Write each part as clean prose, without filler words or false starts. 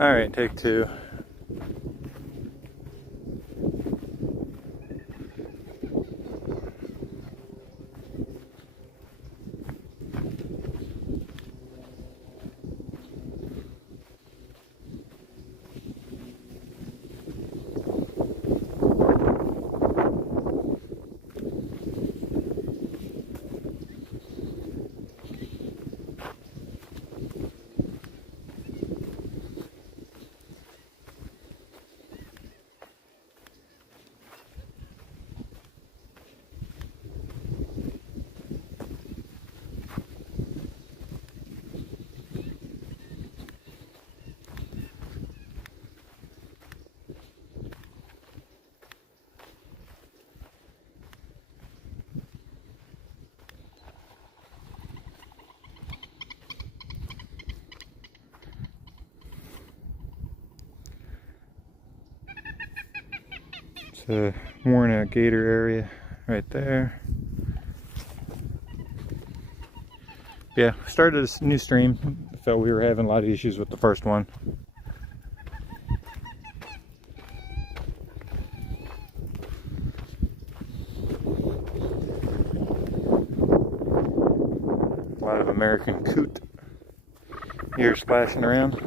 All right, take two. It's a worn out gator area right there. Yeah, started a new stream. Felt we were having a lot of issues with the first one. A lot of American coot here splashing around.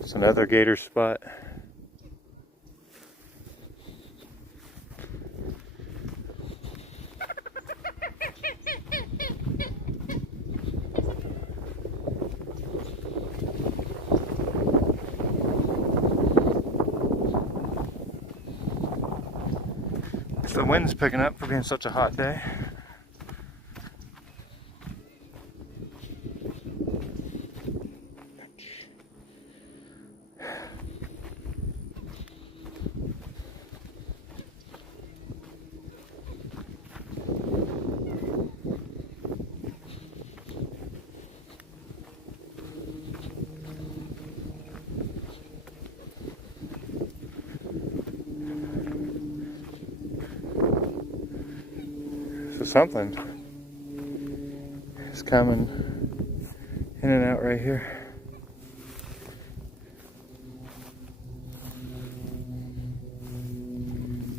It's another gator spot. The wind's picking up for being such a hot day. So something is coming in and out right here.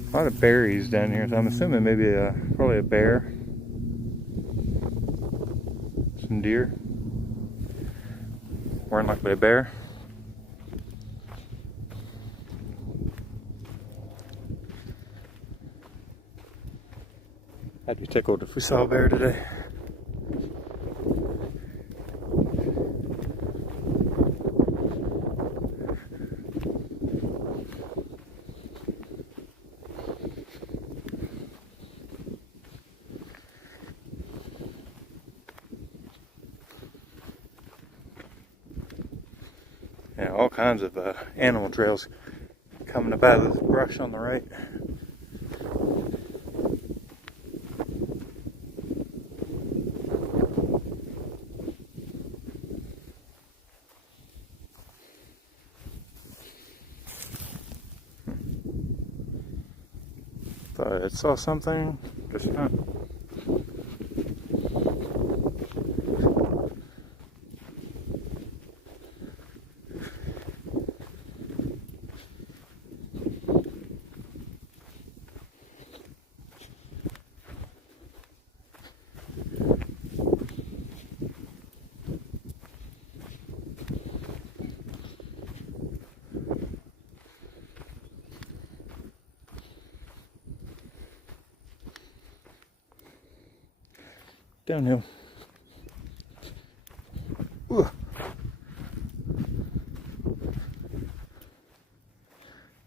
A lot of berries down here, so I'm assuming maybe probably a bear. Some deer. More than likely a bear. I'd be tickled if we saw a bear today. Yeah, all kinds of animal trails coming up out of the brush on the right. Thought I saw something, guess not. Downhill. Ooh.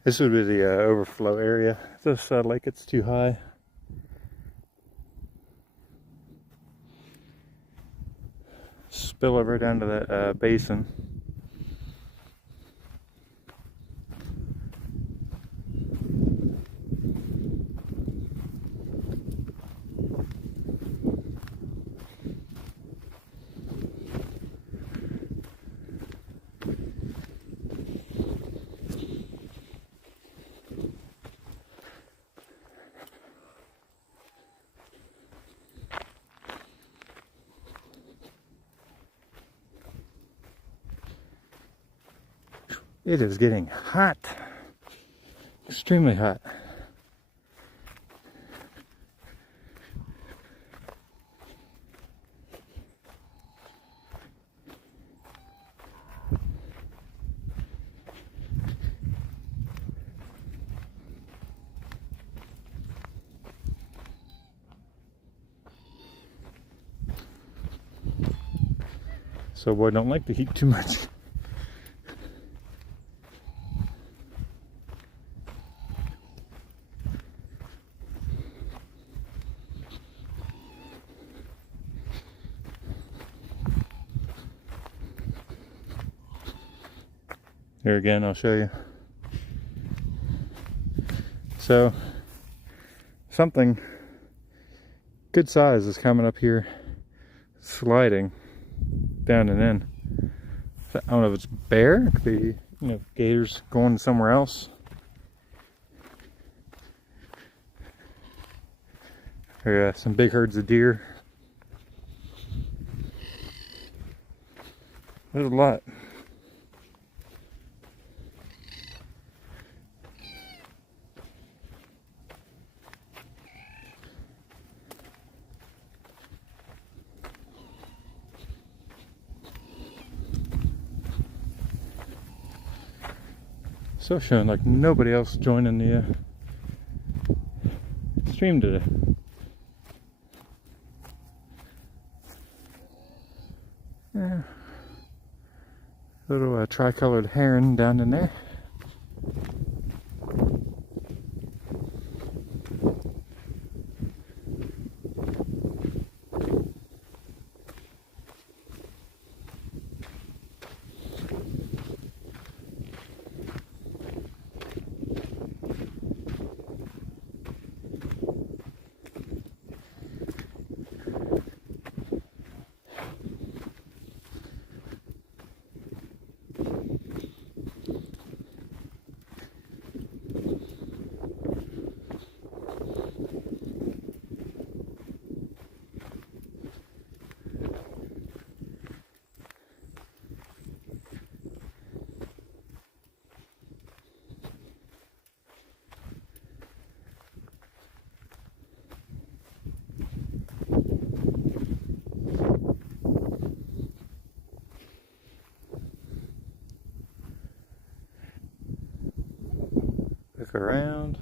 This would be the overflow area. This lake, it's too high. Spill over down to that basin. It is getting hot. Extremely hot. So boy, don't like the heat too much. Here again, I'll show you. So, something good size is coming up here, sliding down and in. I don't know if it's bear, it could be, gators going somewhere else. There are some big herds of deer. There's a lot. So showing like nobody else joining the stream today. Yeah. Little tricolored heron down in there. Look around.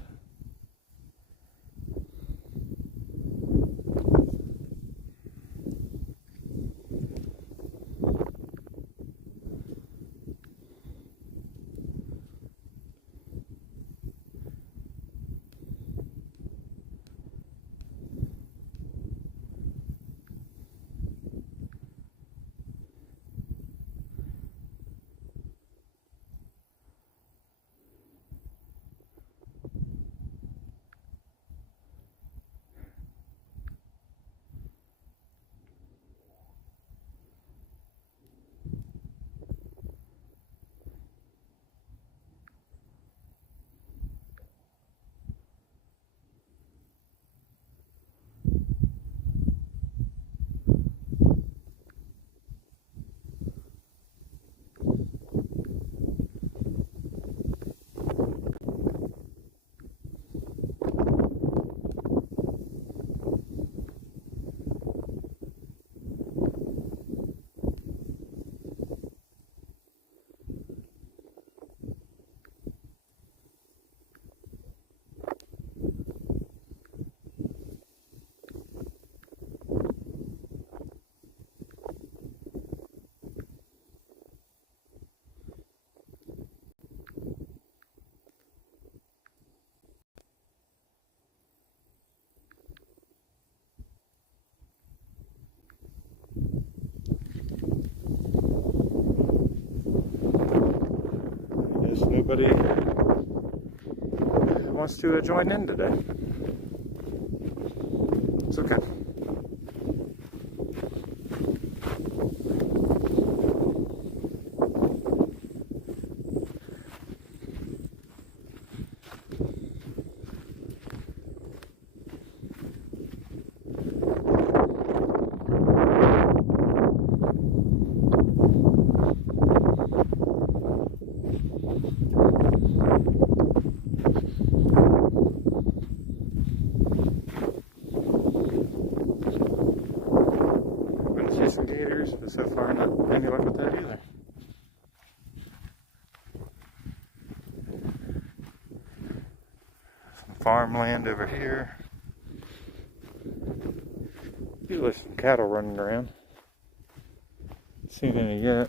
Guess nobody wants to join in today. It's okay. farmland over here. Usually some cattle running around. Haven't seen any yet.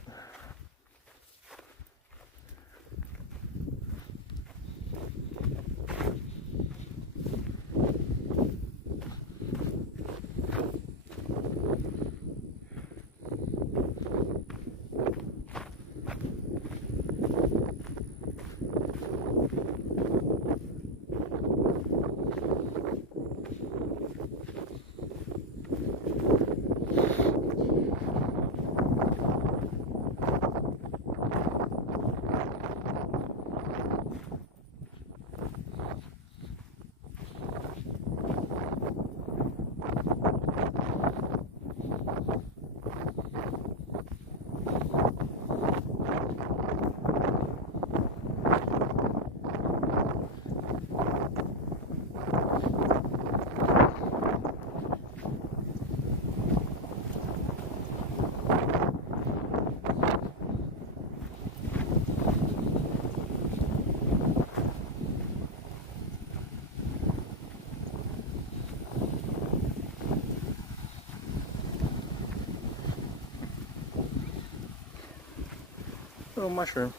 Little mushroom.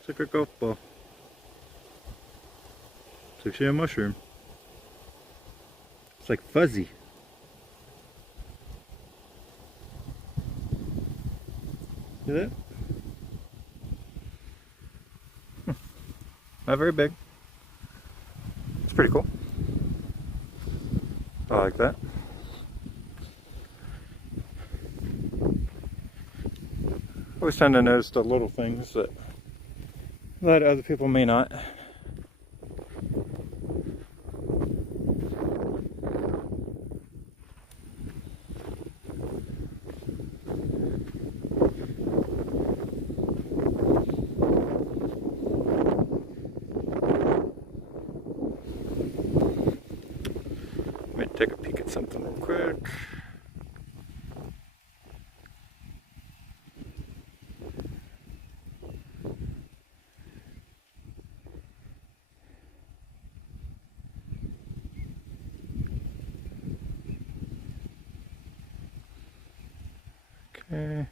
It's like a golf ball. It's actually a mushroom. It's like fuzzy. See that? Not very big. It's pretty cool. I like that. I always tend to notice the little things that other people may not. Let me take a peek at something real quick. Okay.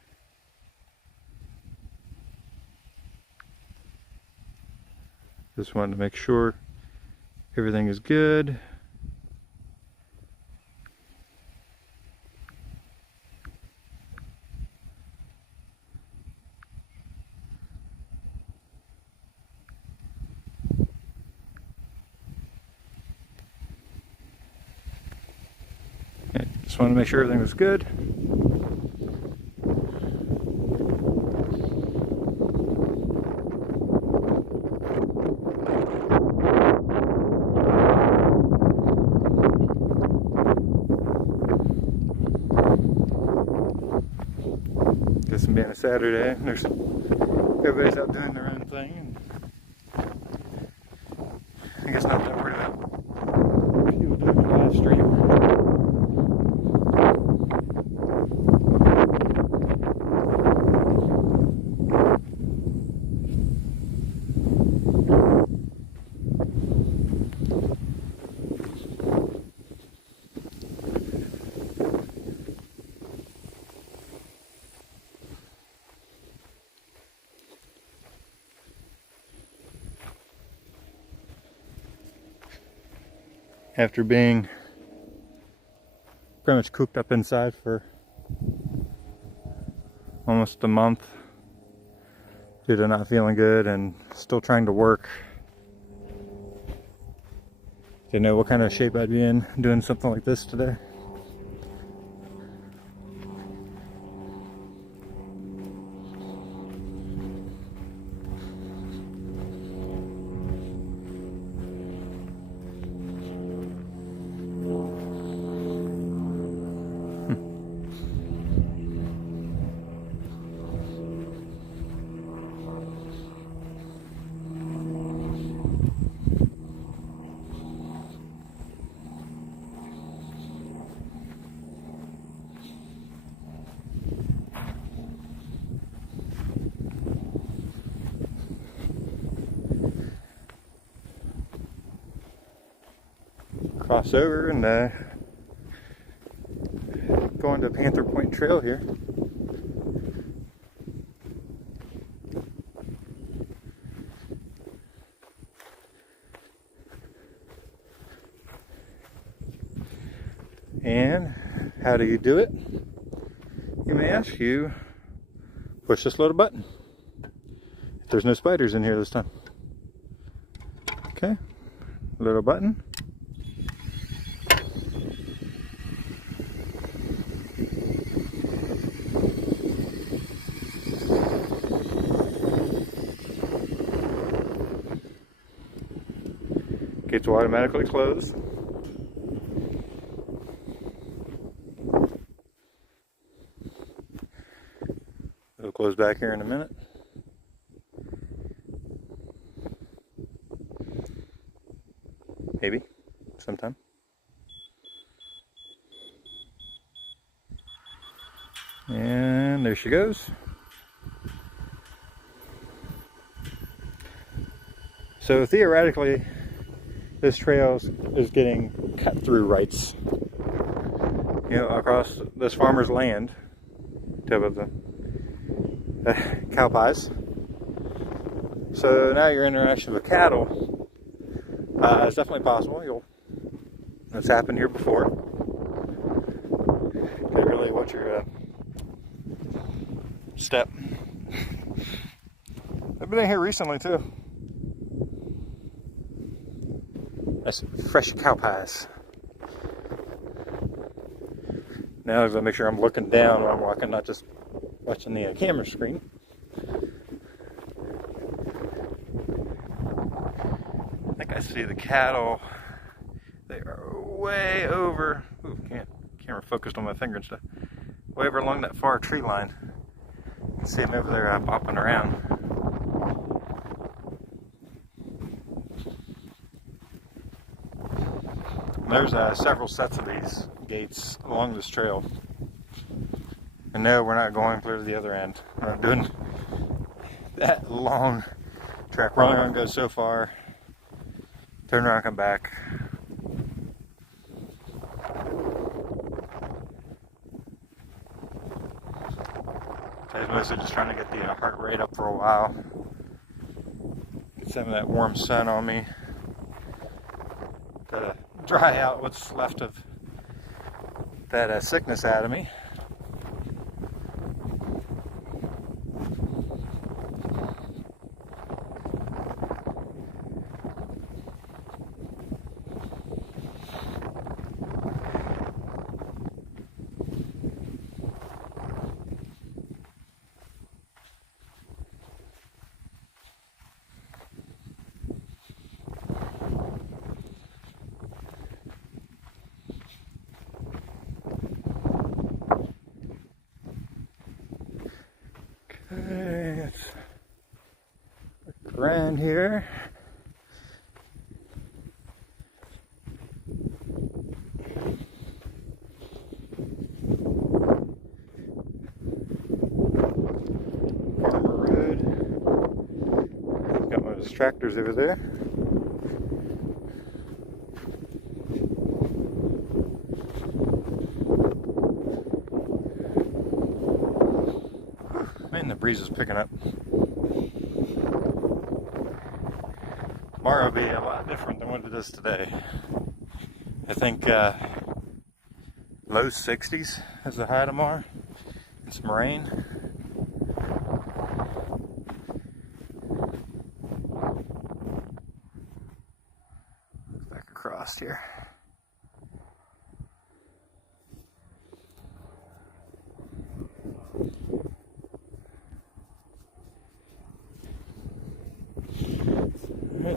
Just wanted to make sure everything is good. Okay, just wanted to make sure everything was good. This being a Saturday, everybody's out doing their own thing, and I guess not that worried about people doing a live stream. After being pretty much cooped up inside for almost a month due to not feeling good and still trying to work, didn't know what kind of shape I'd be in doing something like this today. cross over and go on to Panther Point Trail here. And how do you do it? You may ask. You push this little button. There's no spiders in here this time. Okay, little button. Gates will automatically close. It'll close back here in a minute. Maybe, sometime. And there she goes. So theoretically, this trail is getting cut through rights, you know, across this farmer's land to the cow pies. So now your interaction with cattle is definitely possible. It's happened here before. Okay, really, what's your step? I've been in here recently too. Nice fresh cow pies. Now I gotta make sure I'm looking down while I'm walking, not just watching the camera screen. I think I see the cattle. They are way over. Ooh, camera focused on my finger and stuff. Way over along that far tree line. You can see them over there bopping around. There's several sets of these gates along this trail. And no, we're not going clear to the other end. We're not doing that long track. We're only going to go so far. Turn around, come back. I was mostly just trying to get the heart rate up for a while. Get some of that warm sun on me. To dry out what's left of that sickness out of me. Okay, let's look around here. Farmer Road. Got one of those tractors over there. Man, the breeze is picking up. Tomorrow will be a lot different than what it is today. I think low 60s is the high tomorrow, and some rain. Back across here.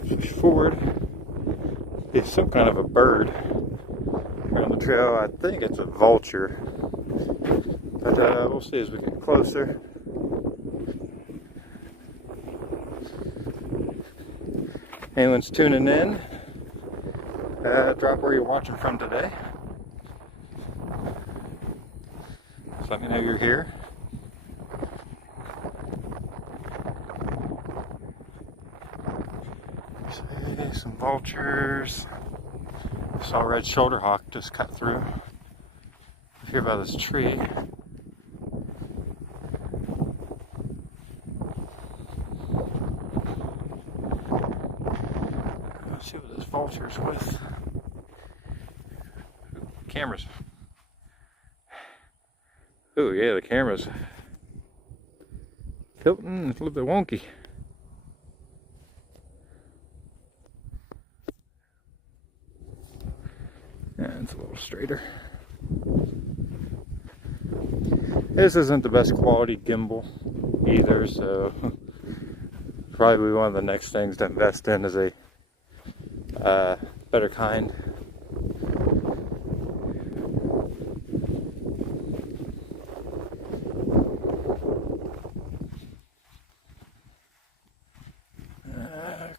Push forward. It's some kind of a bird on the trail. I think it's a vulture, but we'll see as we get closer. Anyone's tuning in, drop where you're watching from today. Just let me know you're here. Some vultures, Saw a red shoulder hawk just cut through up here by this tree. Let's see what this vulture's with. Cameras. Oh yeah, the camera's tilting. It's a little bit wonky. Yeah, it's a little straighter. This isn't the best quality gimbal either, so probably one of the next things to invest in is a better kind.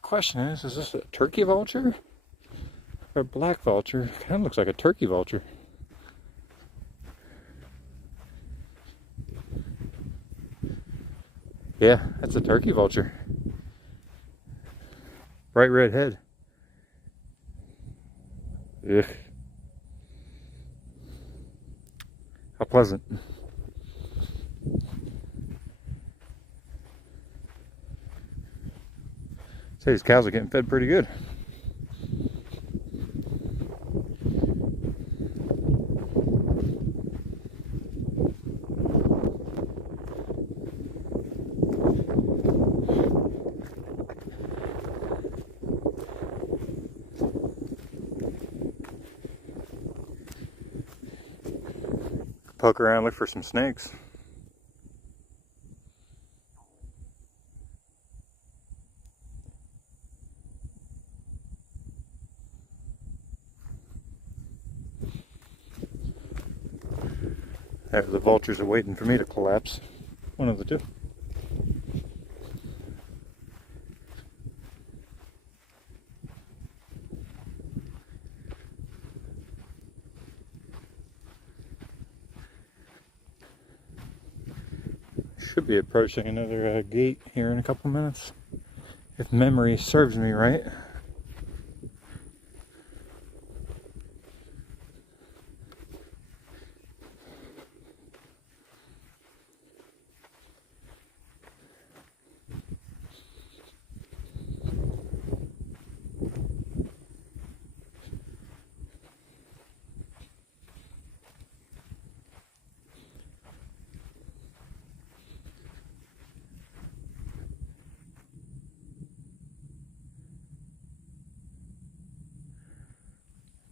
Question is this a turkey vulture or a black vulture? Kind of looks like a turkey vulture. Yeah, that's a turkey vulture. Bright red head. Ugh. How pleasant. Say these cows are getting fed pretty good. Poke around, look for some snakes. There, the vultures are waiting for me to collapse. One of the two. Should be approaching another gate here in a couple minutes, if memory serves me right.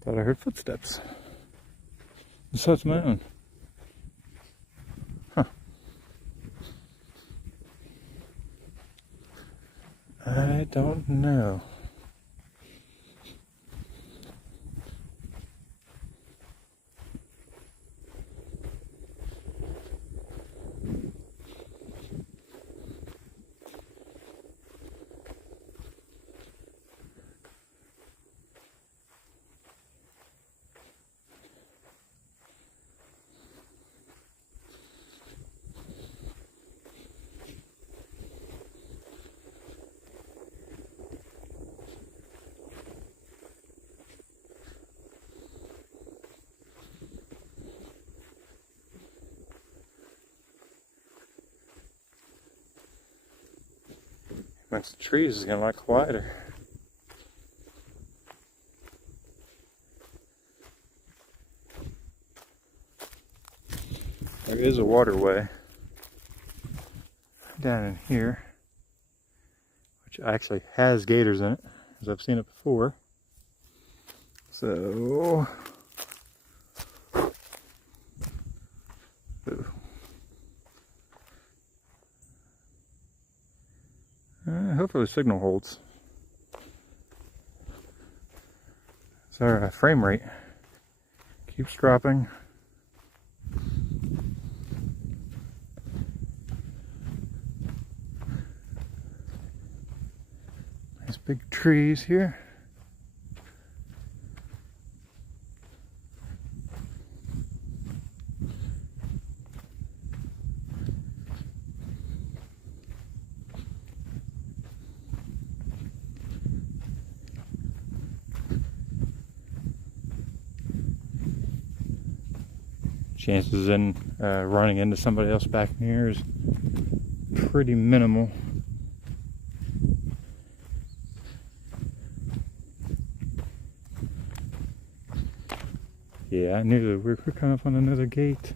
Thought I heard footsteps. So it's my own. Huh. I don't know. Amongst the trees is getting a lot quieter. There is a waterway down in here, which actually has gators in it, as I've seen it before. So, ooh. Hopefully the signal holds. So our frame rate keeps dropping. Nice big trees here. chances in running into somebody else back in here is pretty minimal. Yeah, I knew that we were coming up on another gate.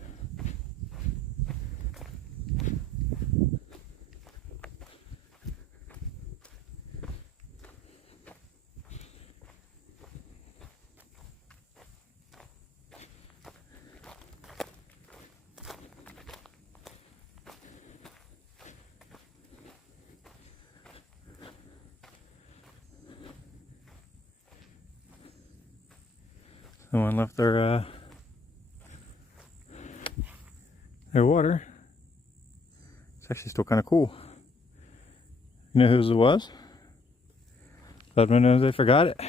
Someone left their water. It's actually still kind of cool. You know whose it was? Let me know if they forgot it.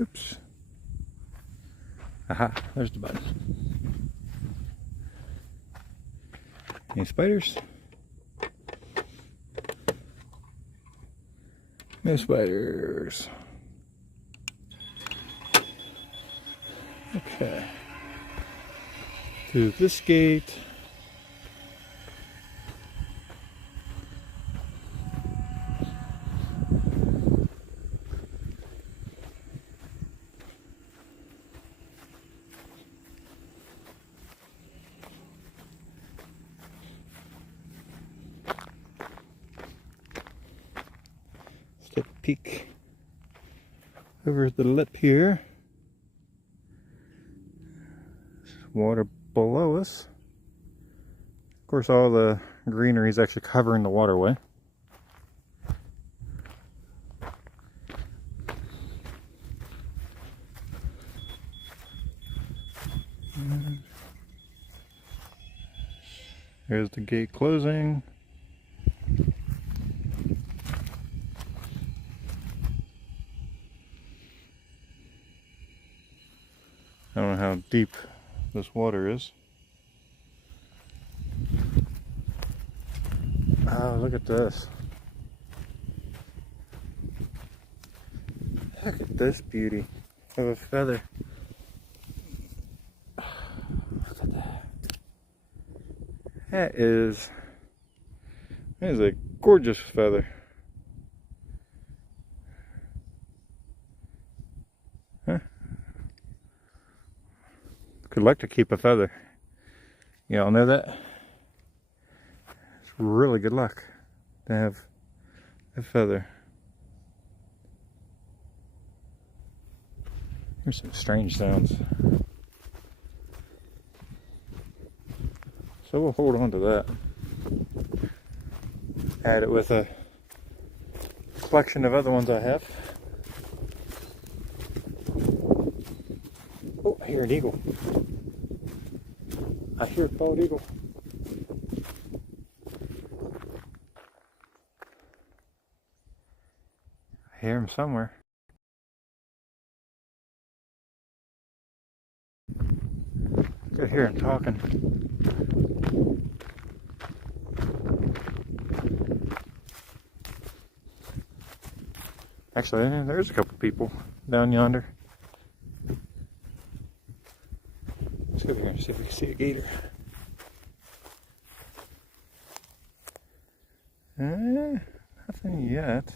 Oops. Aha, there's the button. Any spiders? No spiders. Okay. Through this gate. Let's take a peek over the lip here. Water below us. Of course, all the greenery is actually covering the waterway. There's the gate closing. I don't know how deep this water is. Oh, look at this. Look at this beauty of a feather. Look at that. That is a gorgeous feather. Huh? Could like to keep a feather. Y'all know that? It's really good luck to have a feather. Here's some strange sounds. So we'll hold on to that. Add it with a collection of other ones I have. Oh, I hear an eagle. I hear a bald eagle. I hear him somewhere. I could hear him talking. Actually, there's a couple people down yonder. Let's go over here and see if we can see a gator. Nothing yet.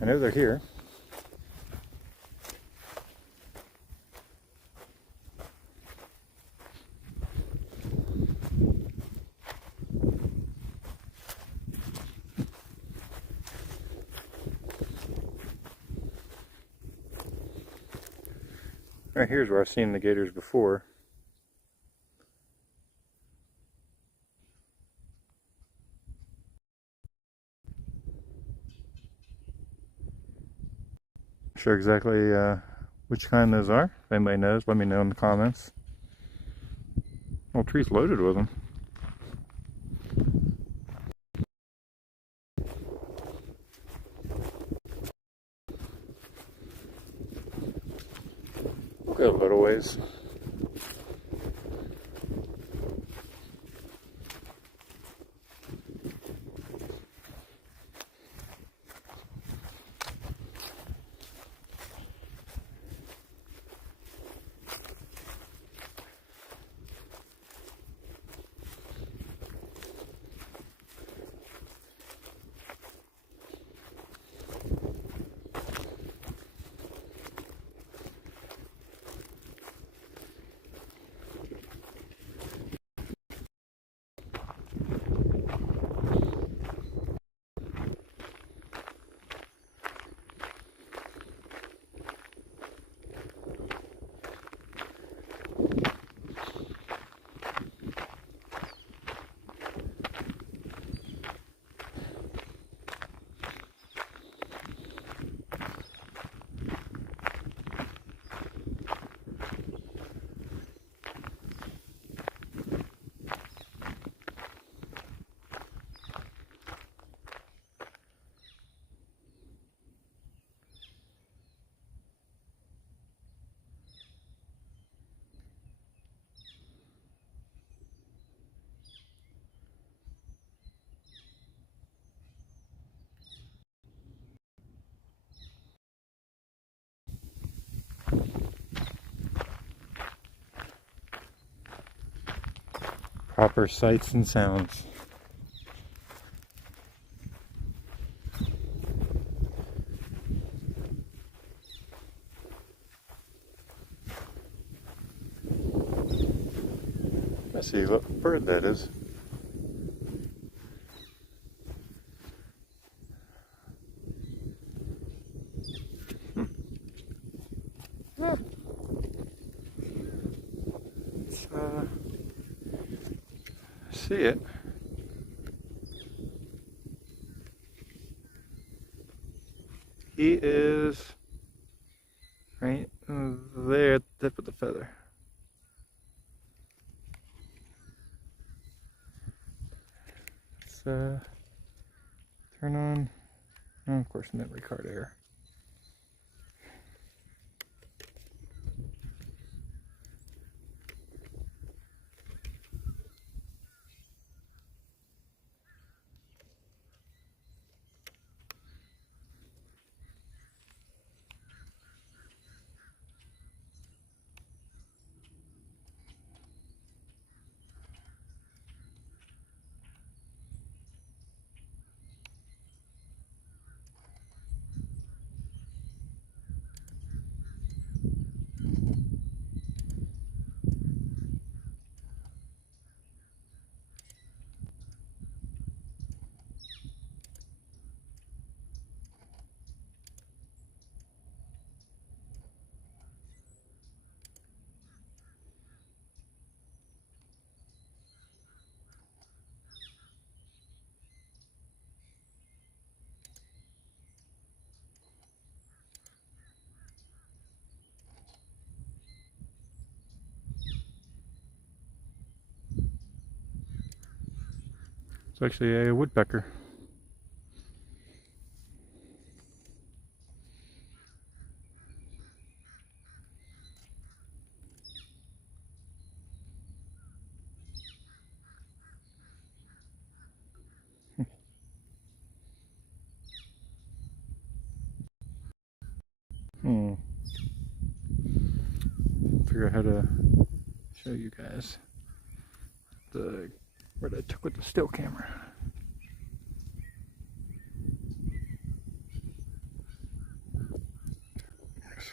I know they're here. Right here's where I've seen the gators before. Not sure exactly which kind those are. If anybody knows, let me know in the comments. Well, tree's loaded with them. We'll go a little ways. Proper sights and sounds. Let's see what bird that is. See it. He is right there at the tip of the feather. Let's turn on, oh, of course, memory card error. It's actually a woodpecker. Figure out how to show you guys what I took with the still camera.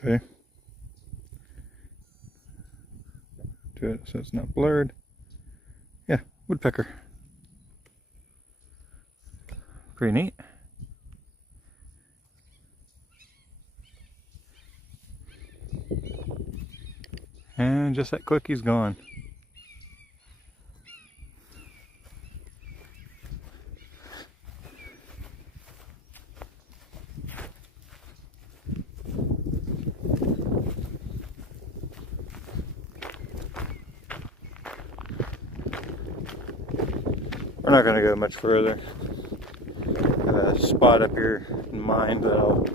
See? Do it so it's not blurred. Yeah, woodpecker. Pretty neat. And just that quick, he's gone. We're not going to go much further. I have a spot up here in mind that I'll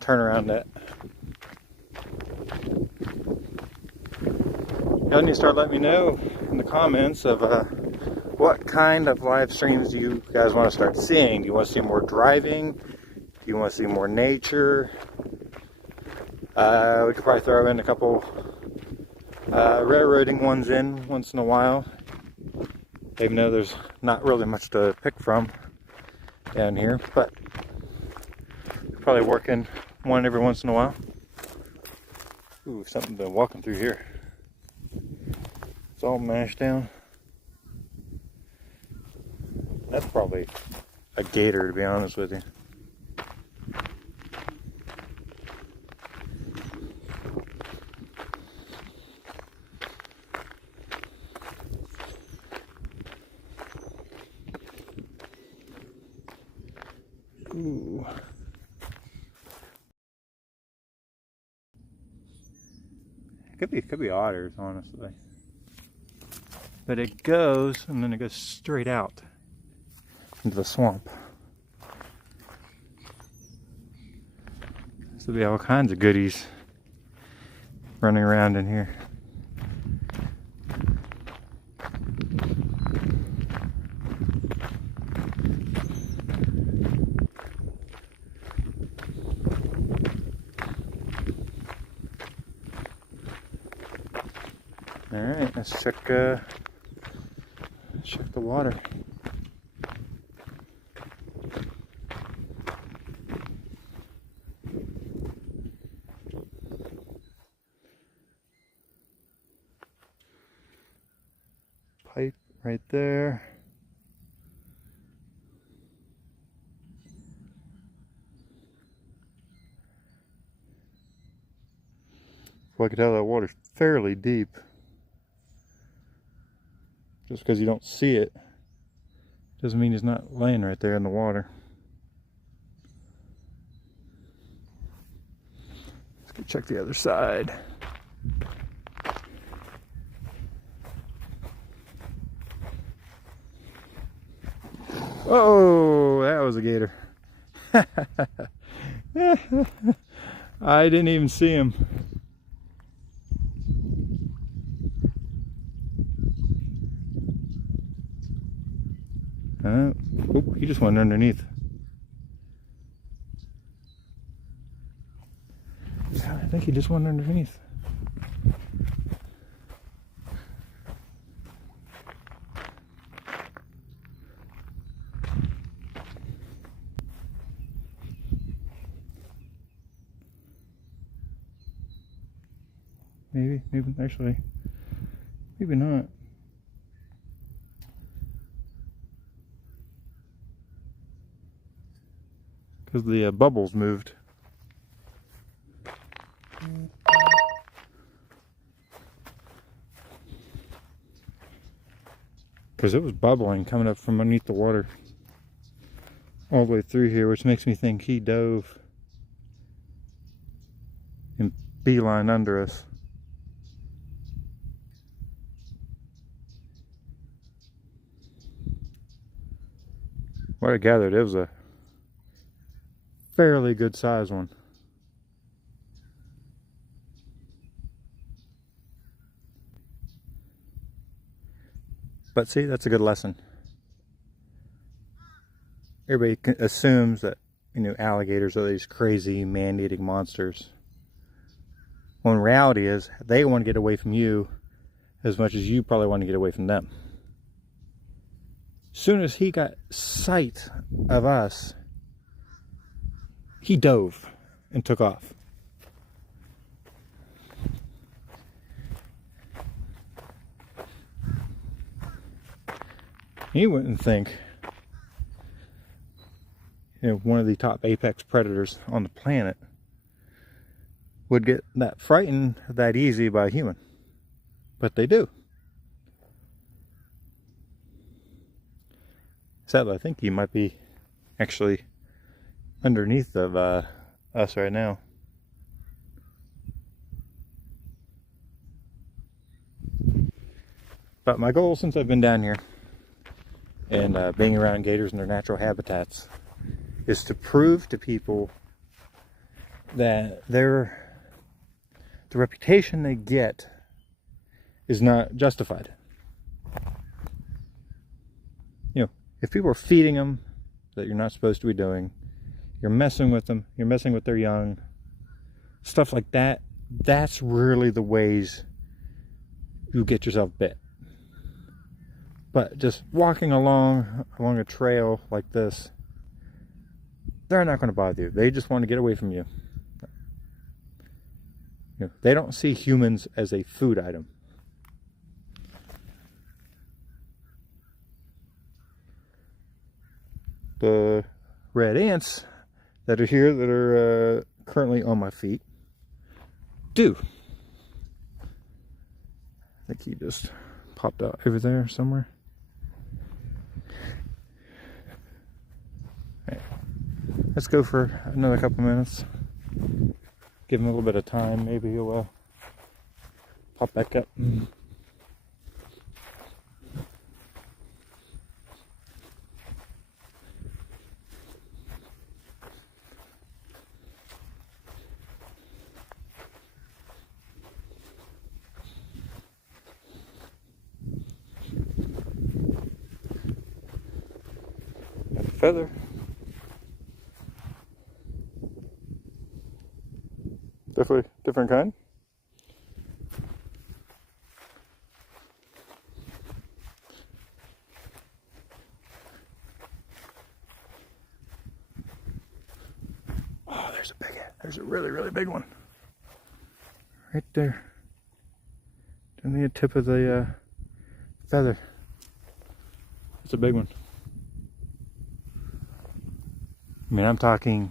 turn around at. Y'all need to start letting me know in the comments of what kind of live streams do you guys want to start seeing. Do you want to see more driving? Do you want to see more nature? We could probably throw in a couple railroading ones in once in a while, even though there's not really much to pick from down here, but probably working one every once in a while. Ooh, something been walking through here. It's all mashed down. That's probably a gator, to be honest with you. Ooh. Could be otters, honestly. But it goes, and then it goes straight out into the swamp. So there'll be all kinds of goodies running around in here. Alright, let's check Check the water. Pipe right there. Well, I can tell that water's fairly deep. Just because you don't see it doesn't mean he's not laying right there in the water. Let's go check the other side. Oh, that was a gator. I didn't even see him. Oh, he just went underneath. I think he just went underneath. Maybe actually, maybe not. Because the bubbles moved. Because it was bubbling coming up from underneath the water all the way through here, which makes me think he dove and beeline under us. What I gathered, it was a fairly good size one. But see, that's a good lesson. Everybody assumes that, you know, alligators are these crazy man-eating monsters. When reality is, they want to get away from you as much as you probably want to get away from them. As soon as he got sight of us, he dove and took off. You wouldn't think, you know, one of the top apex predators on the planet would get that frightened that easy by a human, but they do. Sadly, I think he might be actually underneath of us right now. But my goal since I've been down here and being around gators in their natural habitats is to prove to people that the reputation they get is not justified. You know, if people are feeding them that you're not supposed to be doing, you're messing with them, you're messing with their young, stuff like that, that's really the ways you get yourself bit. But just walking along a trail like this, they're not going to bother you. They just want to get away from you. You know, they don't see humans as a food item. The red ants that are here, that are currently on my feet, do. I think he just popped out over there somewhere. Right. Let's go for another couple minutes. Give him a little bit of time. Maybe he'll pop back up. Feather. Definitely different kind. really, really big one. Right there. On the tip of the feather. It's a big one. I mean, I'm talking,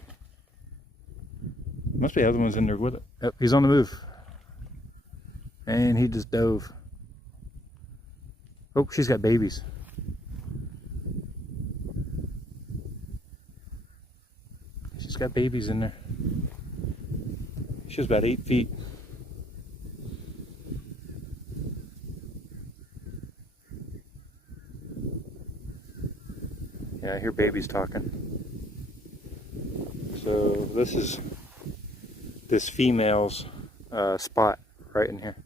must be other ones in there with it. Oh, he's on the move. And he just dove. Oh, she's got babies. She's got babies in there. She's about 8 feet. Yeah, I hear babies talking. So this is this female's spot right in here.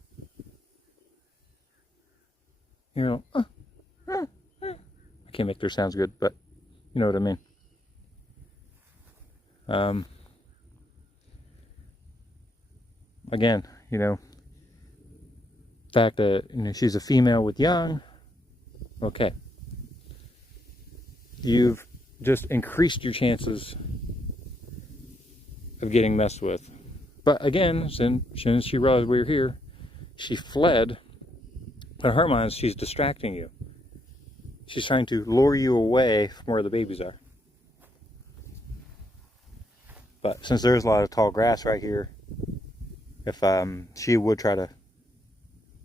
You know, I can't make their sounds good, but you know what I mean. Again, you know, the fact that, you know, she's a female with young, okay. You've just increased your chances of getting messed with. But again, since she realized we were here, she fled. But in her mind, she's distracting you. She's trying to lure you away from where the babies are. But since there's a lot of tall grass right here, if she would try to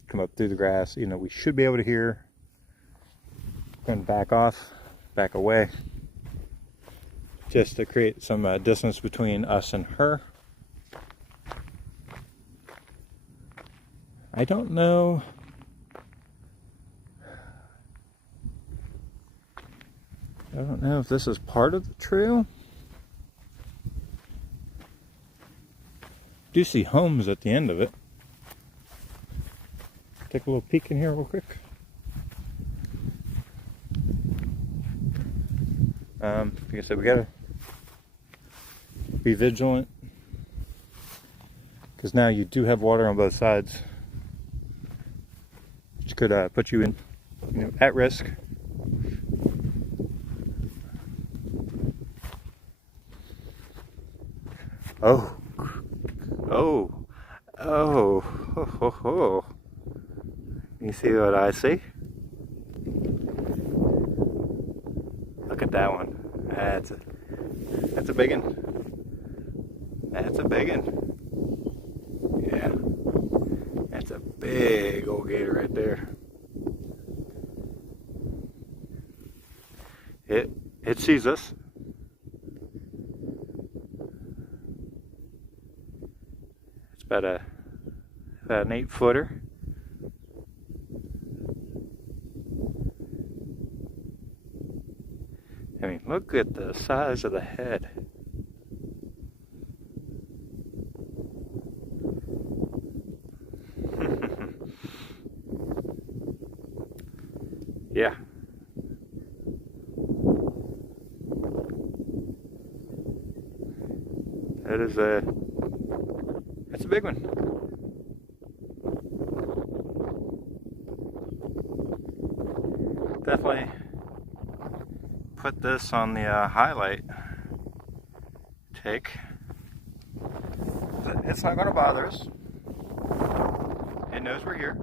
come up through the grass, you know, we should be able to hear her. Going to back off, back away, just to create some distance between us and her. I don't know. I don't know if this is part of the trail. I do see homes at the end of it. Take a little peek in here real quick. Like I said, we gotta be vigilant, because now you do have water on both sides, which could put you in, you know, at risk. Oh, ho, ho. You see what I see? Look at that one. That's a big one. That's a big one. Yeah. That's a big old gator right there. It sees us. It's about an 8-footer. I mean, look at the size of the head. Yeah. That's a big one. Definitely put this on the highlight take. It's not going to bother us. It knows we're here.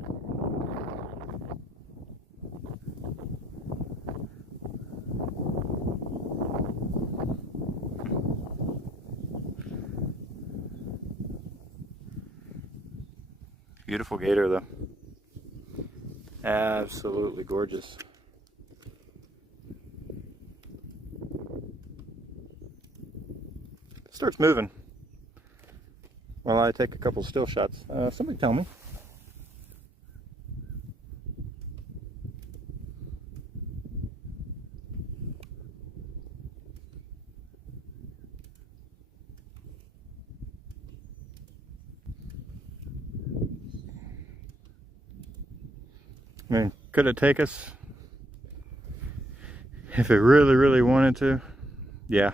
Beautiful gator though. Absolutely gorgeous. Starts moving while I take a couple still shots. Somebody tell me. I mean, could it take us if it really, really wanted to? Yeah.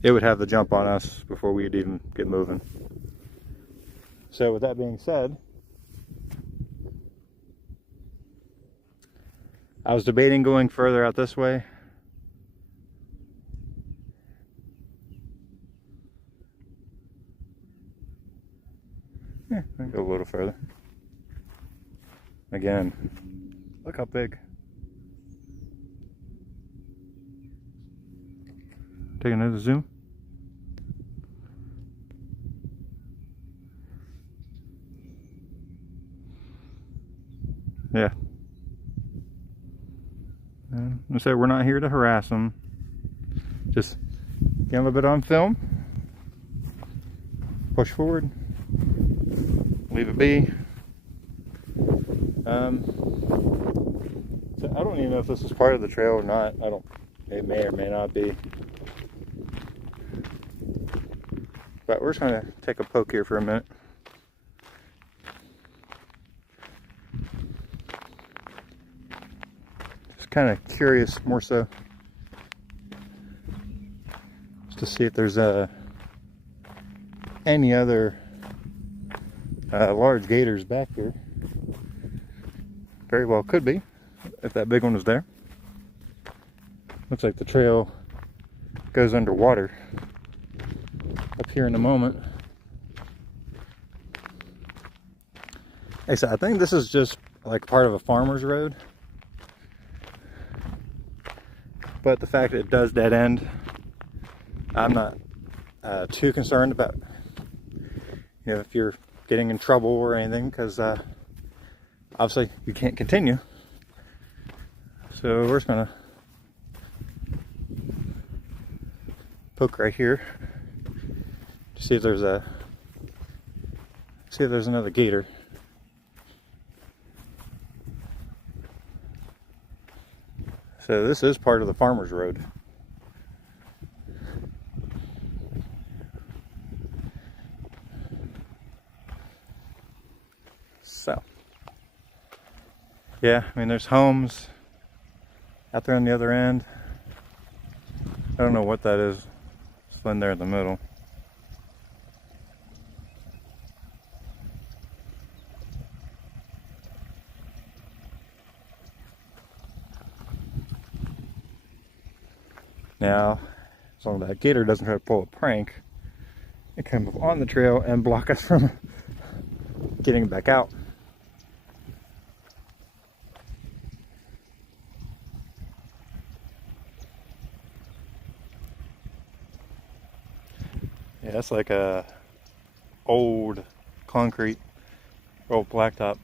It would have the jump on us before we'd even get moving. So with that being said, I was debating going further out this way, Yeah, I can go a little further. Again, look how big. Take another zoom. Yeah. And I said we're not here to harass them. Just get a little bit on film. Push forward. Leave it be. So I don't even know if this is part of the trail or not. I don't. It may or may not be. But we're just gonna take a poke here for a minute. Just kind of curious, more so, just to see if there's any other large gators back here. Very well could be, if that big one was there. Looks like the trail goes underwater up here in a moment. Hey, so I think this is just like part of a farmer's road, but the fact that it does dead end, I'm not too concerned about, you know, if you're getting in trouble or anything, because obviously you can't continue. So we're just gonna poke right here to see if there's another gator. So this is part of the farmer's road. So yeah, I mean, there's homes out there on the other end. I don't know what that is. It's in there in the middle. Now, as long as that gator doesn't try to pull a prank, it can move on the trail and block us from getting back out. Yeah, that's like a old concrete, old blacktop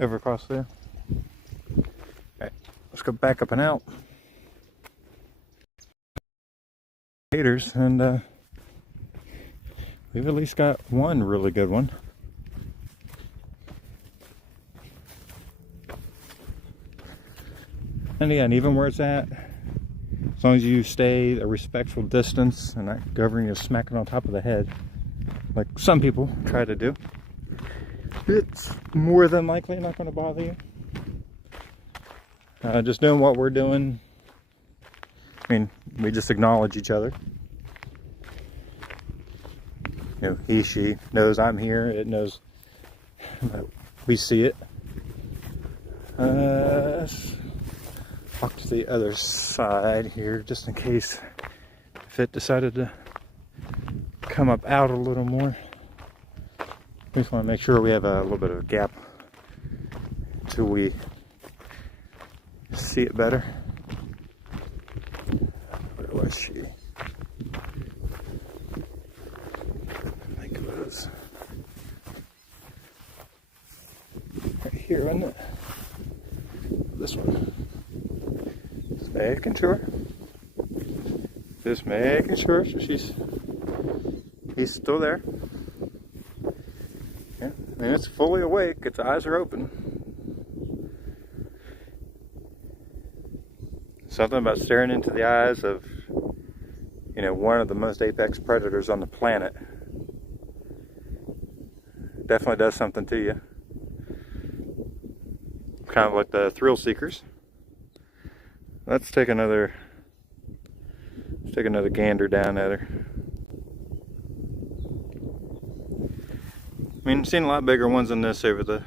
over across there. Alright, let's go back up and out. Gators, and we've at least got one really good one. And again, even where it's at, as long as you stay a respectful distance and not govern you smacking on top of the head, like some people try to do, it's more than likely not going to bother you. Just doing what we're doing. I mean, we just acknowledge each other. You know, he, she knows I'm here. It knows that we see it. Walk to the other side here, just in case if it decided to come up out a little more. We just want to make sure we have a little bit of a gap until we see it better. Where was she? I think it was right here, wasn't it? This one. Just making sure. Just making sure. So he's still there. Yeah, I mean, it's fully awake. Its eyes are open. Something about staring into the eyes of, you know, one of the most apex predators on the planet definitely does something to you. Kind of like the thrill seekers. Let's take another gander down at her. I mean, I've seen a lot bigger ones than this over the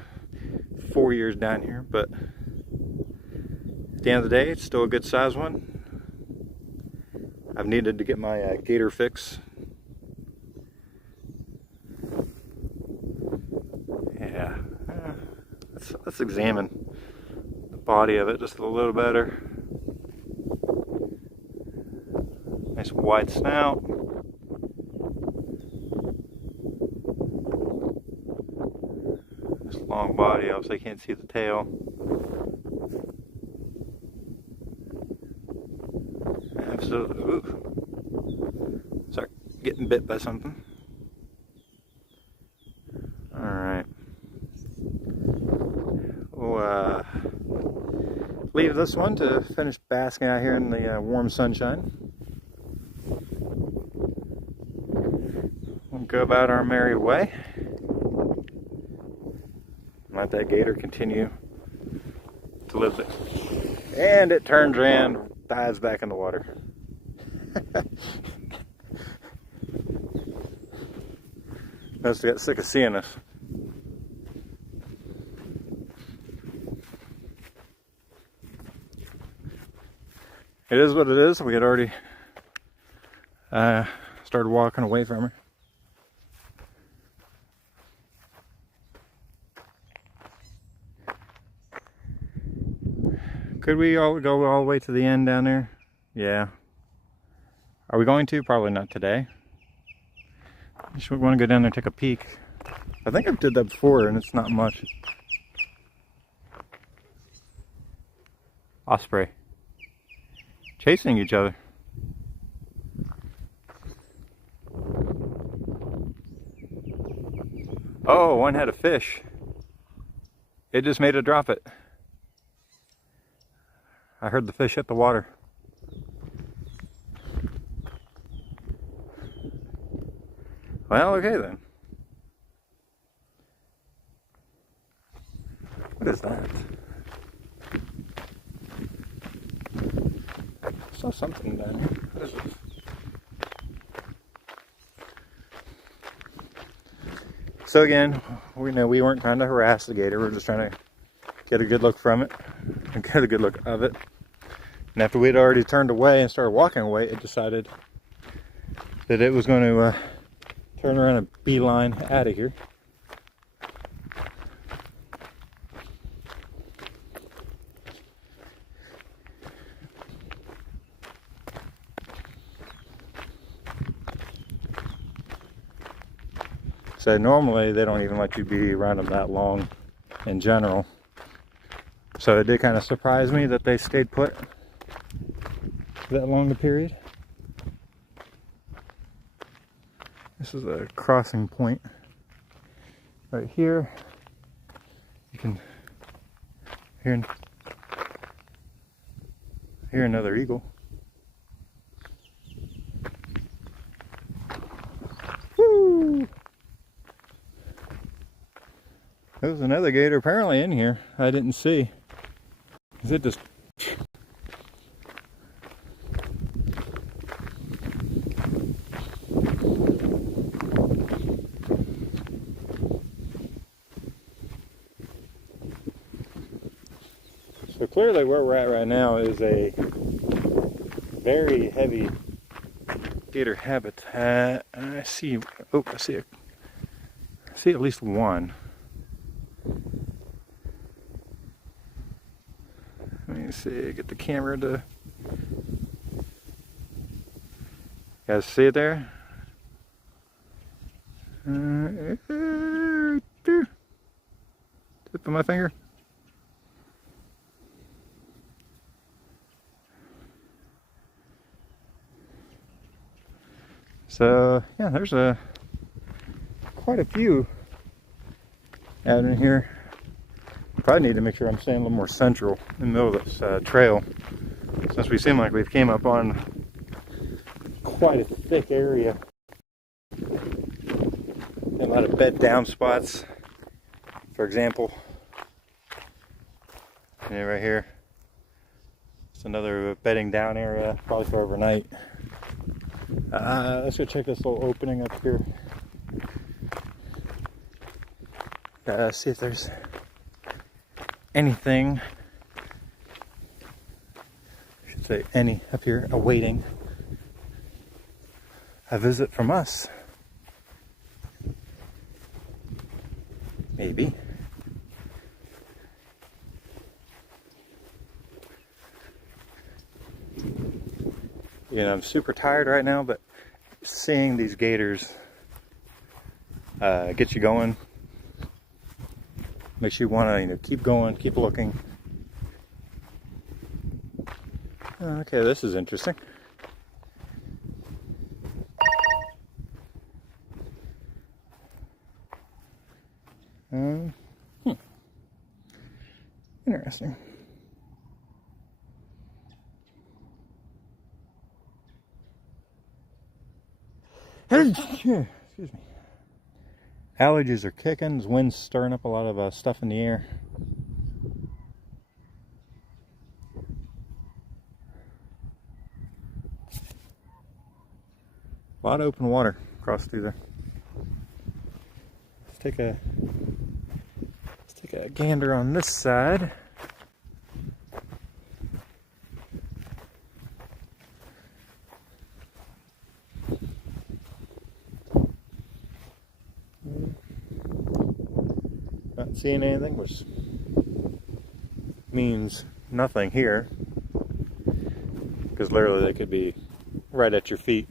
4 years down here, but at the end of the day, it's still a good size one. I've needed to get my gator fix. Let's examine the body of it just a little better. Nice wide snout. This long body, obviously I can't see the tail. Absolutely. Ooh. Sorry, getting bit by something. Alright. We'll leave this one to finish basking out here in the warm sunshine. We'll go about our merry way. Let that gator continue to live there. And it turns around, dives back in the water. Must have got sick of seeing us. It is what it is. We had already started walking away from her. Could we all go all the way to the end down there? Yeah. Are we going to? Probably not today. We want to go down there and take a peek. I think I did that before and it's not much. Osprey. Chasing each other. Oh, one had a fish. It just made it drop it. I heard the fish hit the water. Well, okay then. What is that? I saw something down here. What is this? So again, we weren't trying to harass the gator. We were just trying to get a good look from it and get a good look of it. And after we'd already turned away and started walking away, it decided that it was going to turn around and beeline out of here. So normally they don't even let you be around them that long in general. So it did kind of surprise me that they stayed put for that long a period. This is a crossing point right here. You can hear another eagle. Woo! There's another gator apparently in here. I didn't see. Is it just... So clearly where we're at right now is a very heavy gator habitat. I see at least one. Let me see, get the camera to... You guys see it there? Right there. Tip of my finger. So yeah, there's quite a few out in here. Probably need to make sure I'm staying a little more central in the middle of this trail, since we seem like we've came up on quite a thick area. And a lot of bed down spots. For example, right here. It's another bedding down area, probably for overnight. Let's go check this little opening up here. See if there's anything, I should say any, up here awaiting a visit from us. Maybe. I'm super tired right now, but seeing these gators get you going. Makes you want to, keep going, keep looking. Okay, this is interesting. Interesting. Excuse me. Allergies are kicking. The wind's stirring up a lot of stuff in the air. A lot of open water across through there. Let's take a gander on this side. Not seeing anything, which means nothing here, because literally they could be right at your feet.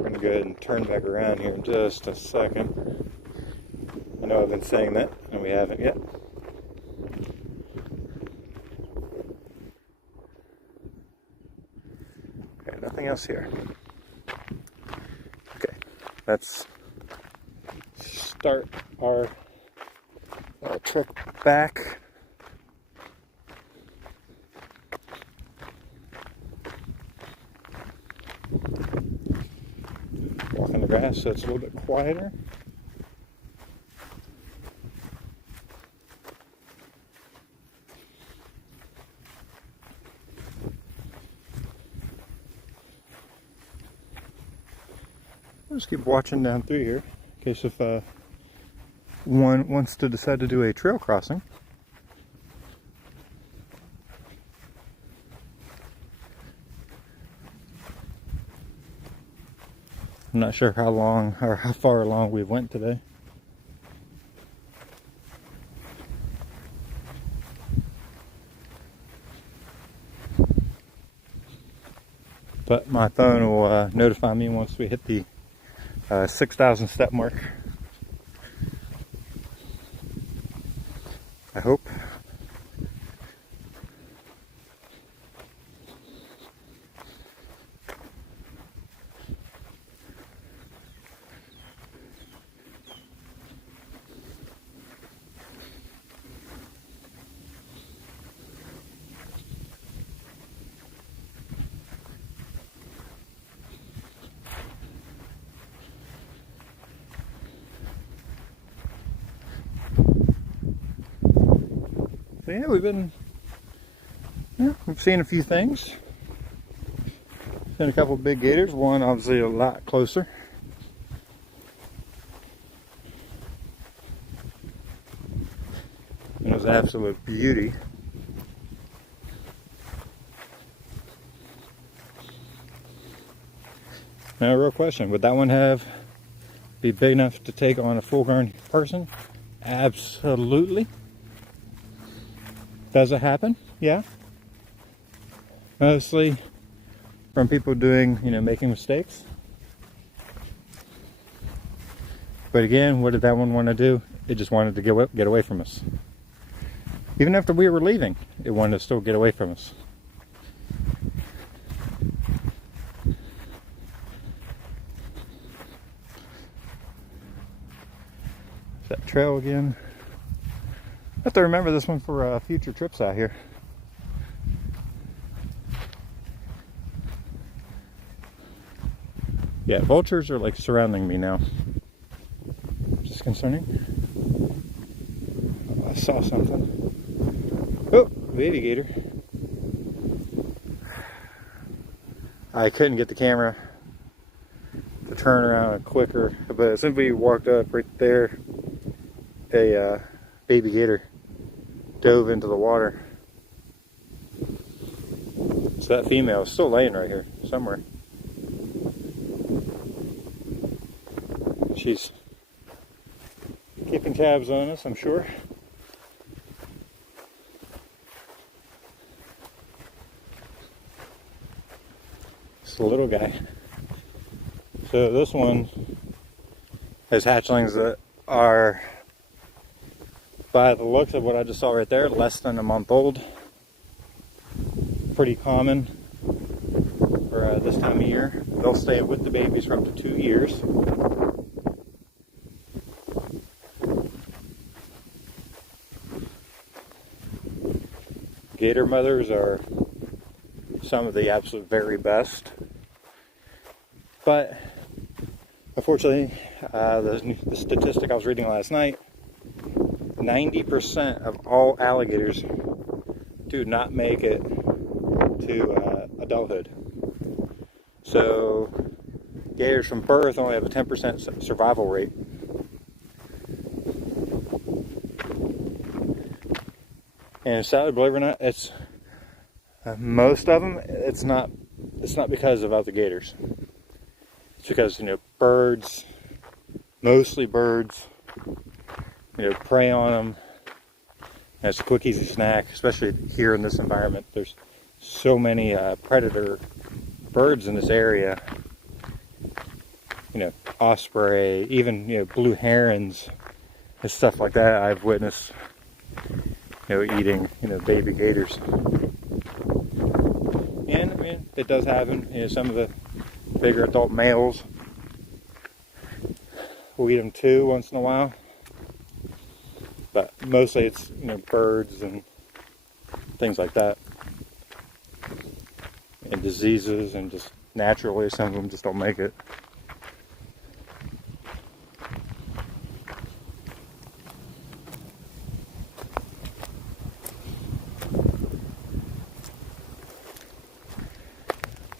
I'm going to go ahead and turn back around here in just a second. I know I've been saying that, and we haven't yet. Okay, nothing else here. Okay, let's start our trek back. Walk on the grass so it's a little bit quieter. I'll just keep watching down through here in case if one wants to decide to do a trail crossing. I'm not sure how long or how far along we went today. But my phone will notify me once we hit the 6,000 step mark. I hope. So yeah, we've seen a few things. Seen a couple of big gators, one obviously a lot closer. It was absolute beauty. Now, real question, would that one be big enough to take on a full-grown person? Absolutely. Does it happen? Yeah. Mostly from people doing, making mistakes. But again, what did that one want to do? It just wanted to get away from us. Even after we were leaving, it wanted to still get away from us. That trail again. I have to remember this one for future trips out here. Yeah, vultures are like surrounding me now, which is concerning. Oh, I saw something. Oh, baby gator. I couldn't get the camera to turn around quicker, but as soon as we walked up right there, a baby gator dove into the water. So that female is still laying right here somewhere. She's keeping tabs on us, I'm sure. the little guy. So this one has hatchlings that are, by the looks of what I just saw right there, less than a month old. Pretty common for this time of year. They'll stay with the babies for up to 2 years. Gator mothers are some of the absolute very best. But unfortunately, the statistic I was reading last night, 90% of all alligators do not make it to adulthood. So gators from birth only have a 10% survival rate. And sadly, believe it or not, it's most of them. It's not because of other gators. It's because, birds, mostly birds, prey on them. And it's a quick, easy snack, especially here in this environment. There's so many predator birds in this area. Osprey, even blue herons, and stuff like that. I've witnessed, eating, baby gators. And it does happen. Some of the bigger adult males will eat them too once in a while. But mostly it's, birds and things like that. And diseases, and just naturally some of them just don't make it.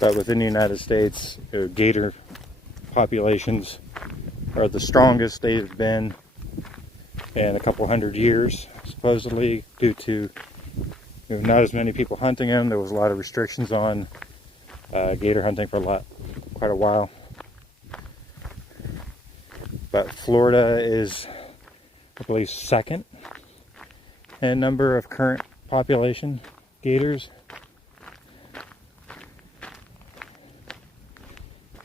But within the United States, gator populations are the strongest they've been in a couple hundred years, supposedly, due to not as many people hunting them. There was a lot of restrictions on gator hunting for quite a while. But Florida is, I believe, second in number of current population gators.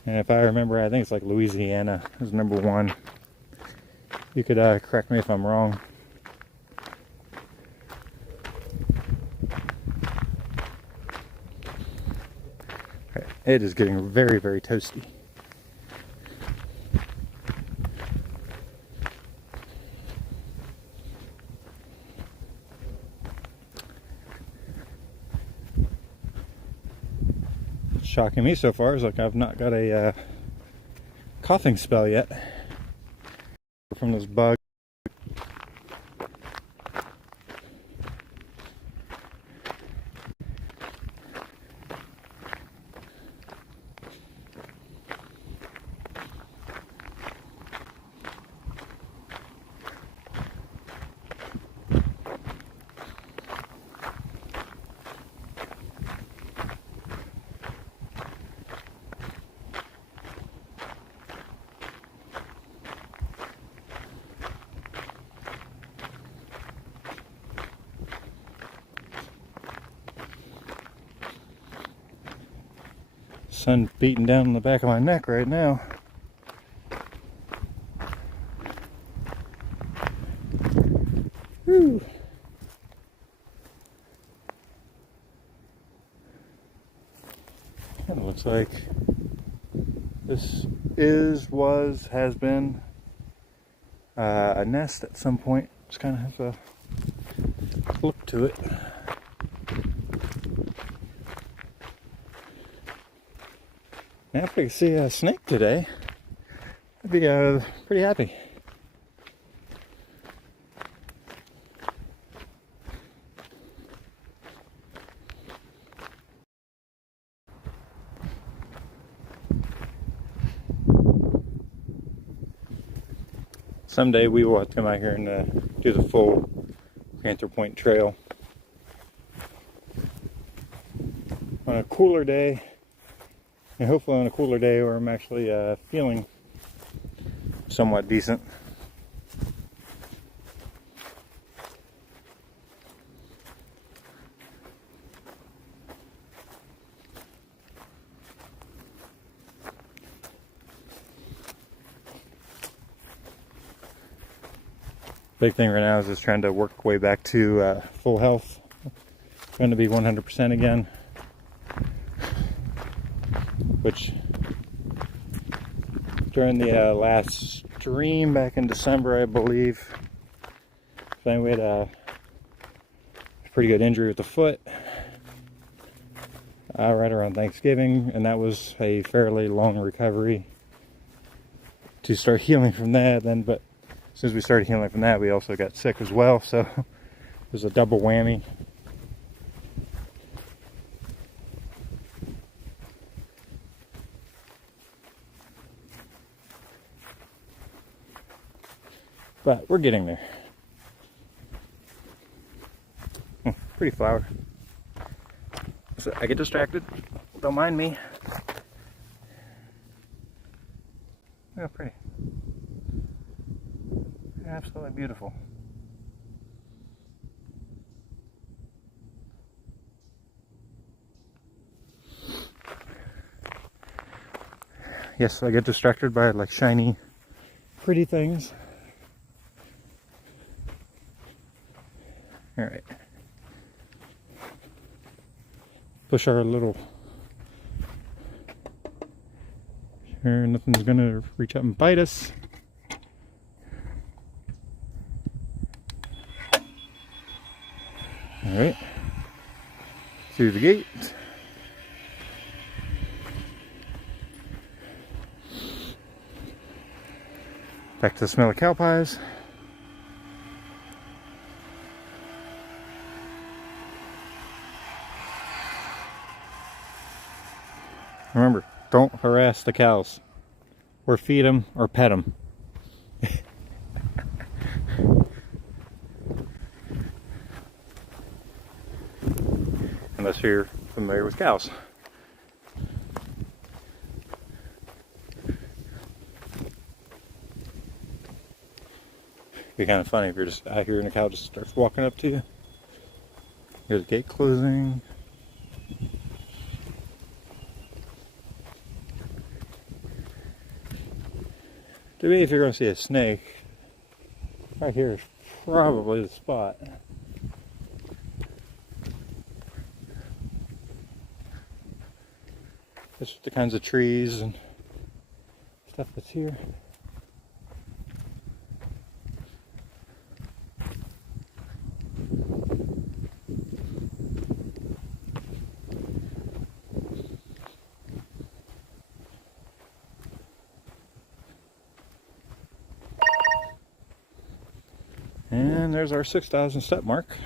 And if I remember, I think it's like Louisiana is number 1. You could correct me if I'm wrong. It is getting very, very toasty. Shocking me so far is like I've not got a coughing spell yet from this bug. Sun beating down on the back of my neck right now. Whew. Kind of looks like this has been a nest at some point. Just kind of has a look to it. Now, if we could see a snake today, I'd be pretty happy. Someday we will have to come out here and do the full Panther Point Trail. On a cooler day, and hopefully on a cooler day where I'm actually feeling somewhat decent. Big thing right now is just trying to work way back to full health. Trying to be 100% again. Which, during the last stream back in December, I believe, we had a pretty good injury with the foot right around Thanksgiving, and that was a fairly long recovery to start healing from that. Then, but since we started healing from that, we also got sick as well, so it was a double whammy. But we're getting there. Pretty flower. So I get distracted. Don't mind me. Oh, pretty. Absolutely beautiful. Yes, I get distracted by like shiny, pretty things. All right. Push our little. Sure, nothing's gonna reach out and bite us. All right. Through the gate. Back to the smell of cow pies. Remember, don't harass the cows, or feed them, or pet them. Unless you're familiar with cows. It'd be kind of funny if you're just out here and a cow just starts walking up to you. Here's the gate closing. To me, if you're going to see a snake, right here is probably the spot. It's the kinds of trees and stuff that's here. And there's our 6,000 step mark.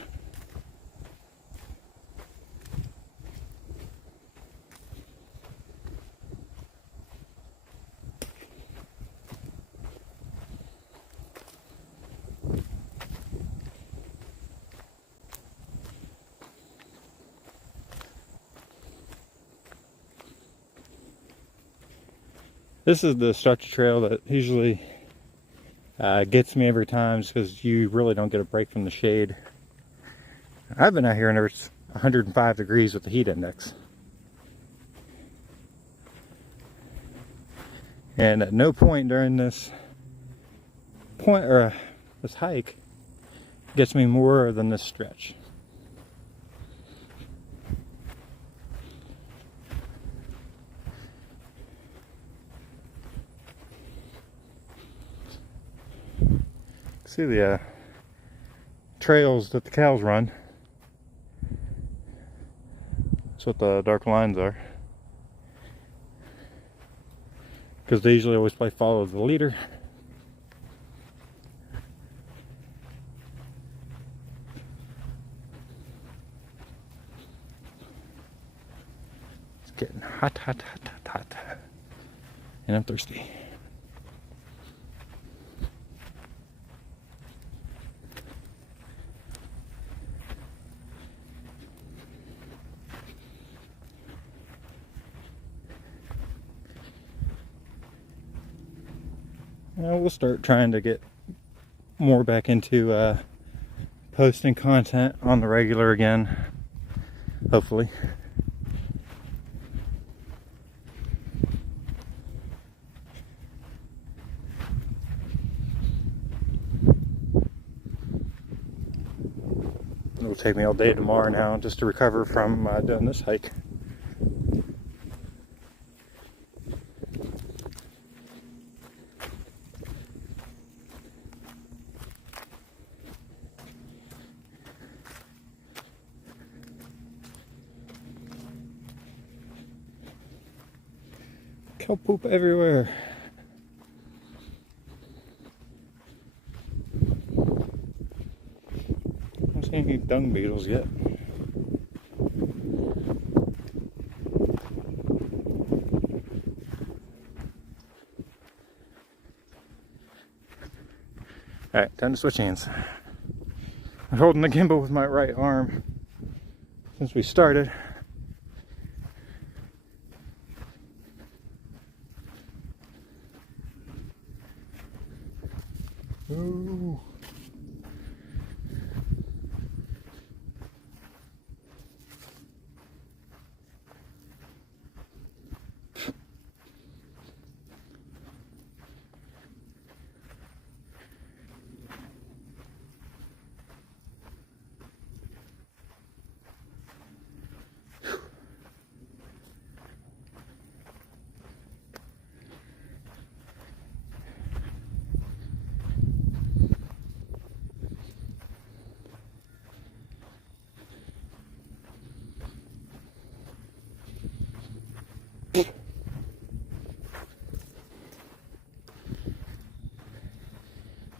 This is the structure trail that usually gets me every time, just because you really don't get a break from the shade. I've been out here and it's 105 degrees with the heat index. And at no point during this this hike gets me more than this stretch. See the trails that the cows run. That's what the dark lines are. Because they usually always play follow the leader. It's getting hot, hot, hot, hot, hot. And I'm thirsty. We'll start trying to get more back into posting content on the regular again, hopefully. take me all day tomorrow now just to recover from doing this hike. Cow poop everywhere. I haven't seen any dung beetles yet. Alright, time to switch hands. I'm holding the gimbal with my right arm since we started. Ooh.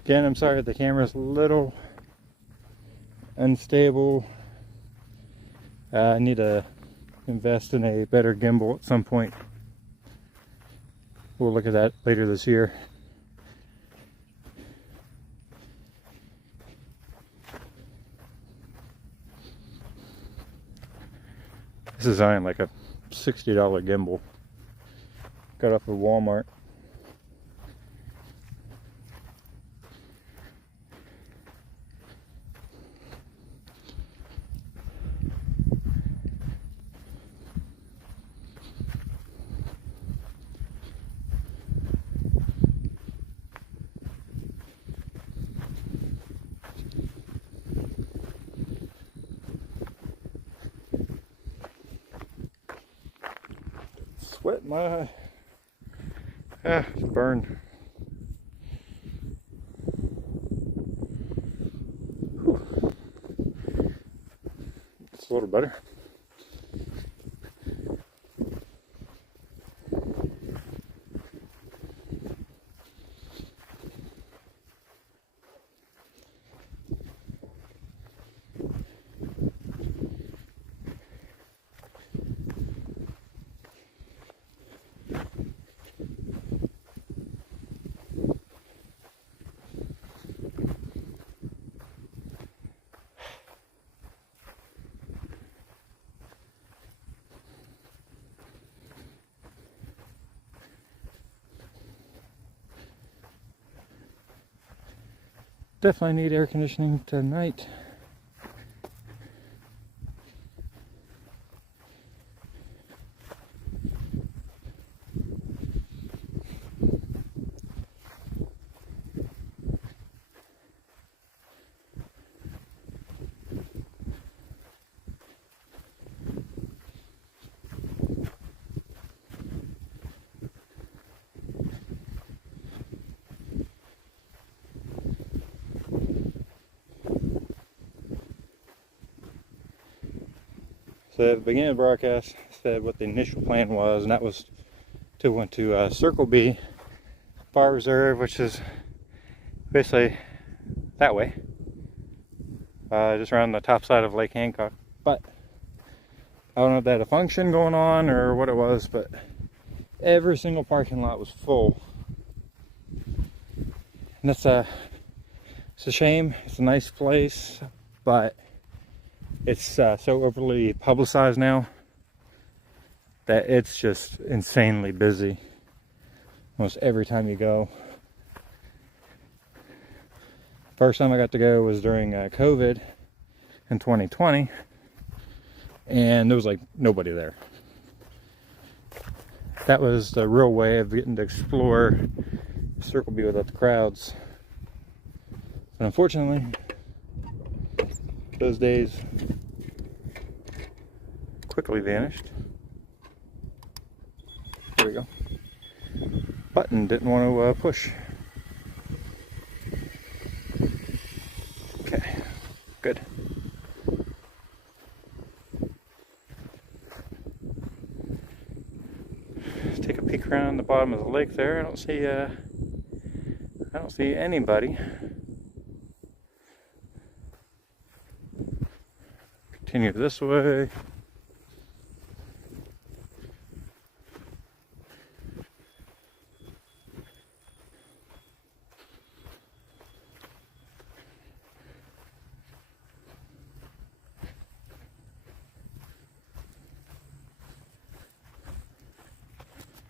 Again, I'm sorry the camera's a little unstable. I need to invest in a better gimbal at some point. We'll look at that later this year. This is on like a $60 gimbal. Got off at Walmart. Sweat my it's burned. Whew. It's a little better. Definitely need air conditioning tonight. So at the beginning of the broadcast, I said what the initial plan was, and that was to went to Circle B Fire Reserve, which is basically that way, just around the top side of Lake Hancock. But I don't know if they had a function going on or what it was, but every single parking lot was full. And it's a shame. It's a nice place, but it's so overly publicized now that it's just insanely busy almost every time you go. First time I got to go was during COVID in 2020, and there was like nobody there. That was the real way of getting to explore Circle B without the crowds. But unfortunately, Those days quickly vanished. There we go. Button didn't want to push. Okay, good. Take a peek around the bottom of the lake there. I don't see anybody. Continue this way.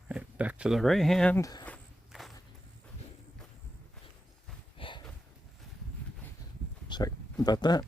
Right, back to the right hand. Sorry about that.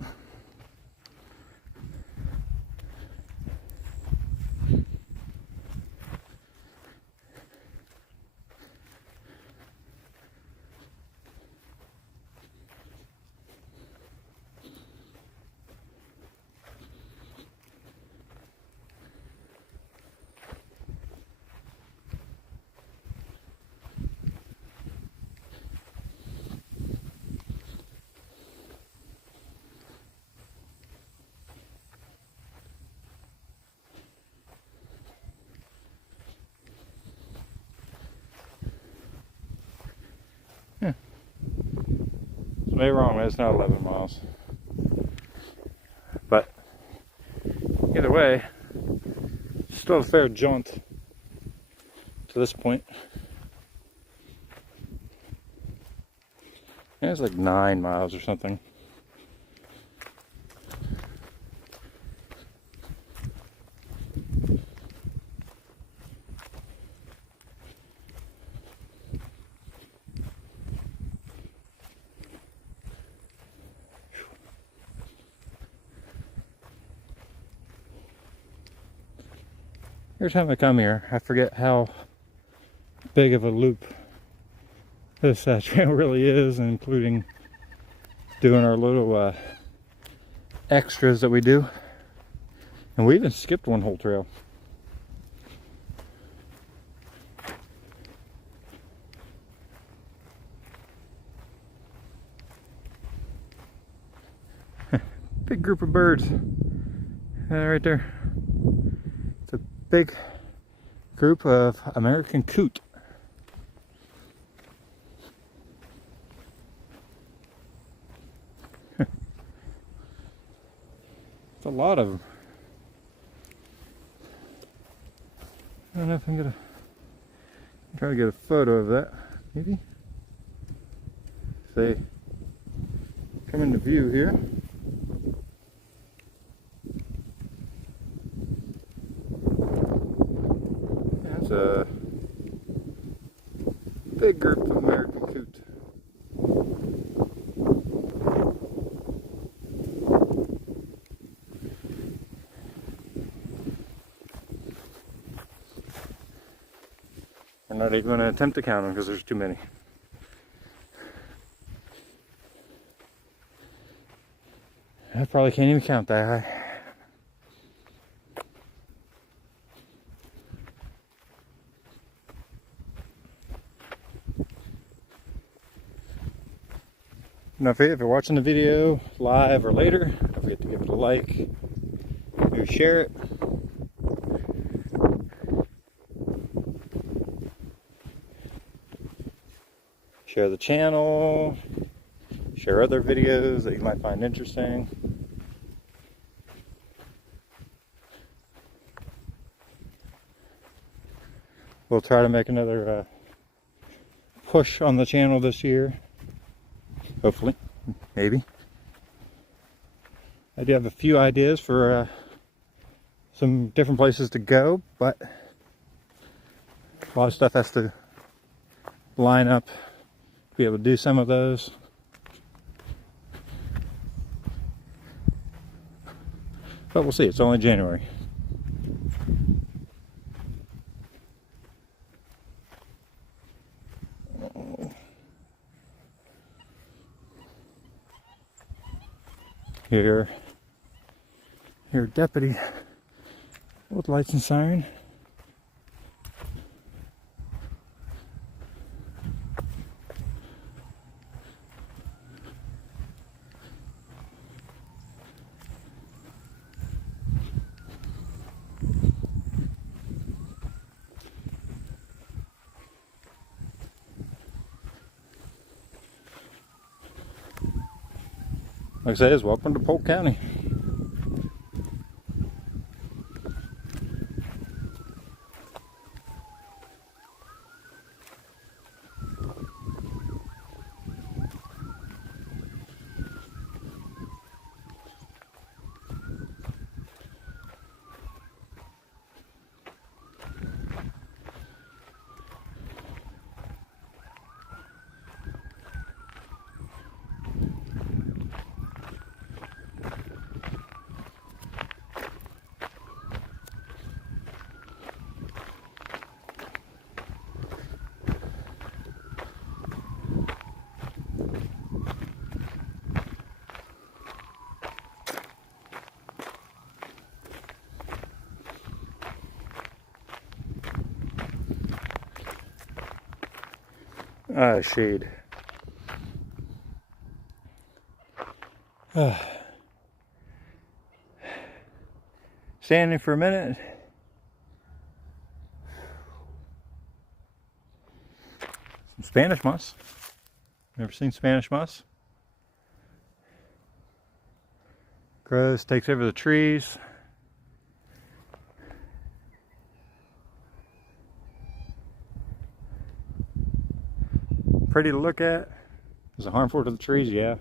Yeah. Maybe wrong, it's not 11 miles. But either way, still a fair jaunt to this point. Yeah, it's like 9 miles or something. Every time I come here, I forget how big of a loop this trail really is, including doing our little extras that we do. And we even skipped one whole trail. Big group of birds. Right there. It's a big group of American coot. It's a lot of them. I don't know if I'm gonna try to get a photo of that, maybe. If they come into view here. That's a big group of American coot. I'm not even going to attempt to count them because there's too many. I probably can't even count that high. Now if you're watching the video live or later, don't forget to give it a like, maybe share it. Share the channel, share other videos that you might find interesting. We'll try to make another push on the channel this year. Hopefully, maybe. I do have a few ideas for some different places to go, but a lot of stuff has to line up to be able to do some of those. But we'll see, it's only January. Here Here, deputy with lights and siren. Like I say, it's welcome to Polk County. Shade. Standing for a minute. Some Spanish moss. Never seen Spanish moss. Grows, takes over the trees. Pretty to look at. Is it harmful to the trees? Yeah.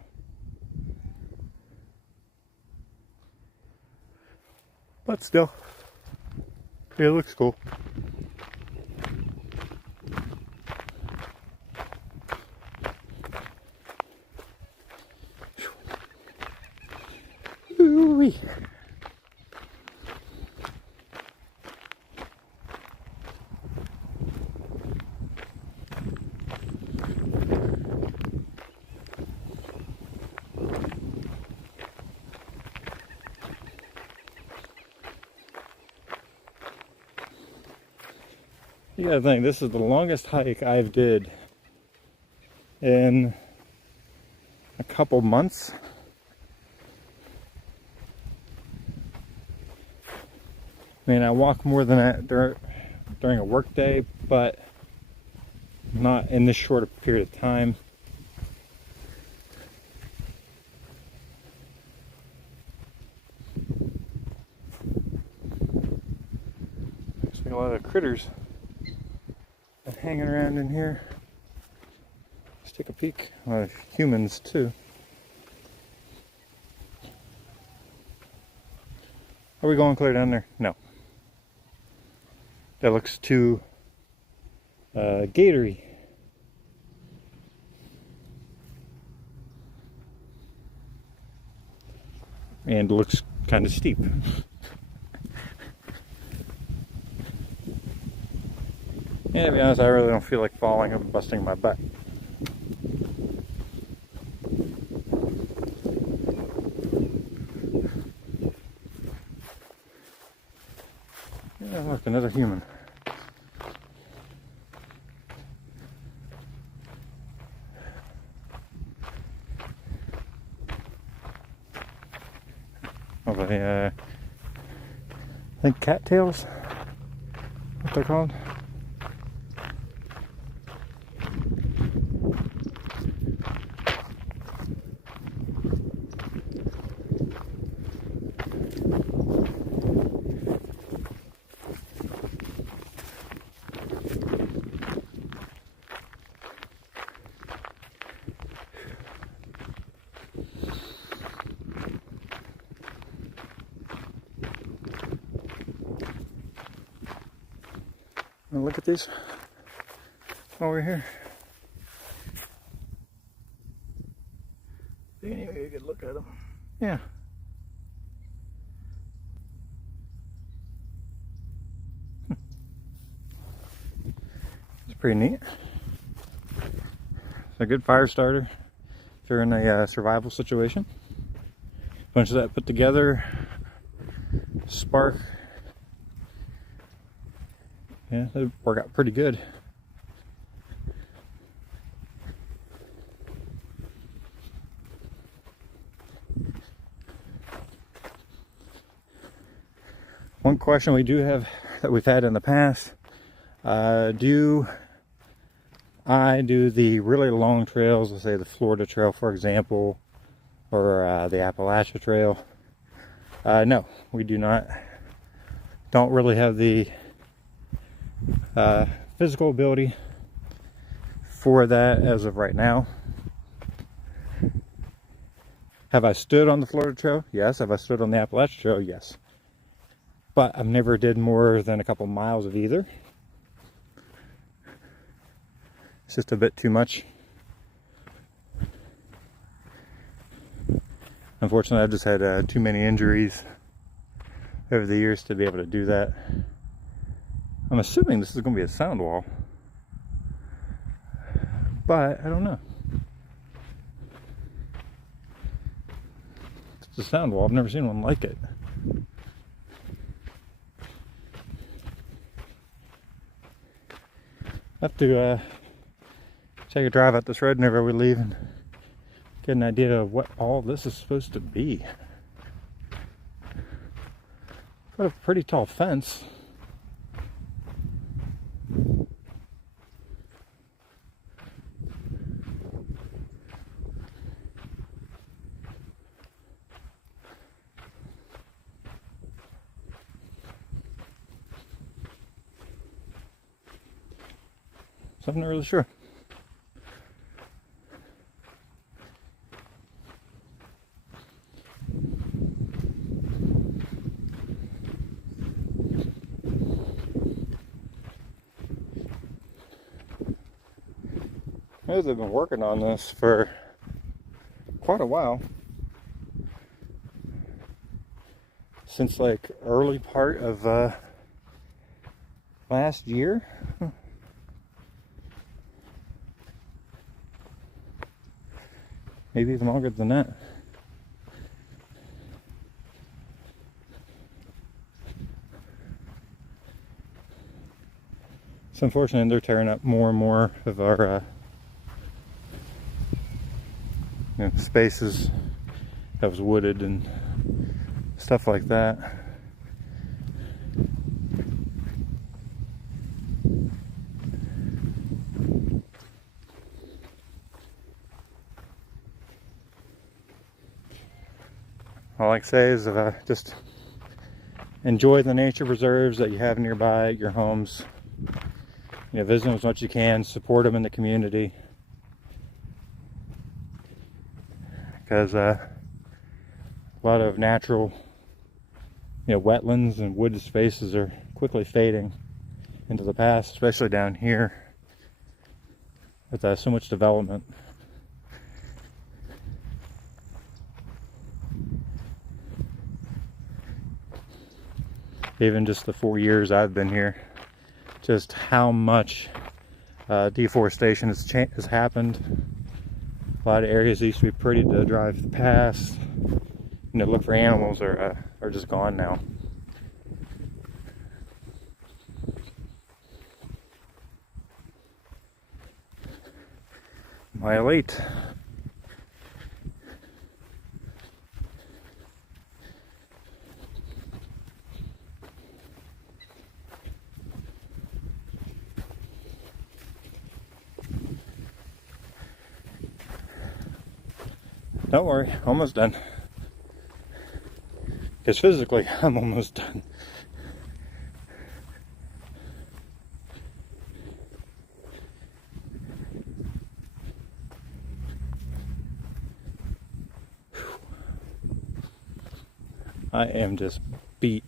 But still, it looks cool. Ooh-wee. You gotta think, this is the longest hike I've did in a couple months. I mean, I walk more than that during a work day, but not in this short a period of time. Looks like a lot of critters hanging around in here. Let's take a peek. A lot of humans too. Are we going clear down there? No. That looks too gatory. And looks kind of steep. Yeah, to be honest, I really don't feel like falling and busting my butt. Yeah, look, another human. Oh, I think cattails, what they're called. Now look at these over here. Anyway, you could look at them. Yeah. It's pretty neat. It's a good fire starter if you're in a survival situation. Bunch of that put together, spark. Yeah, that worked out pretty good. One question we do have that we've had in the past, do I do the really long trails, let's say the Florida Trail for example, or the Appalachia Trail? No, we do not. Don't really have the physical ability for that as of right now. Have I stood on the Florida Trail? Yes. Have I stood on the Appalachia Trail? Yes. But I've never did more than a couple miles of either. It's just a bit too much. Unfortunately, I've just had too many injuries over the years to be able to do that. I'm assuming this is going to be a sound wall, but I don't know. It's a sound wall. I've never seen one like it. I have to take a drive out this road whenever we leave and get an idea of what all this is supposed to be. Got a pretty tall fence. So I'm not really sure. They've been working on this for quite a while. Since like early part of last year. Maybe even longer than that. It's unfortunate they're tearing up more and more of our spaces that was wooded and stuff like that. All I can say is just enjoy the nature preserves that you have nearby at your homes. Visit them as much as you can, support them in the community. Because a lot of natural wetlands and wooded spaces are quickly fading into the past, especially down here with so much development. Even just the 4 years I've been here, just how much deforestation has happened. A lot of areas that used to be pretty to drive past, look for animals are just gone now. Mile 8. Don't worry, almost done. Because physically, I'm almost done. I am just beat.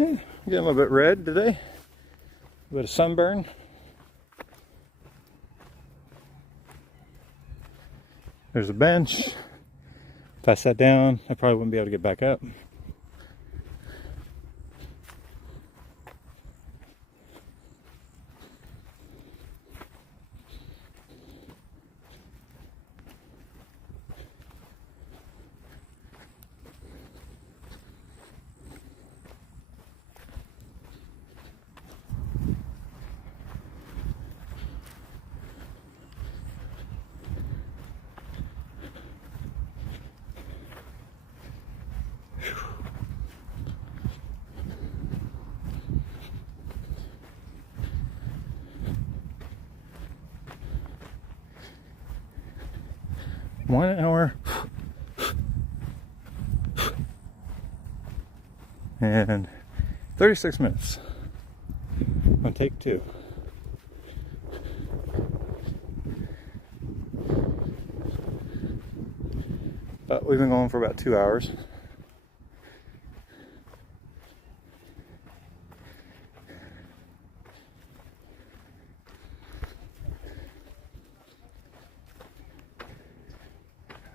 Yeah, getting a little bit red today. A bit of sunburn. There's a bench. If I sat down, I probably wouldn't be able to get back up. One hour and 36 minutes on take 2. But we've been going for about 2 hours.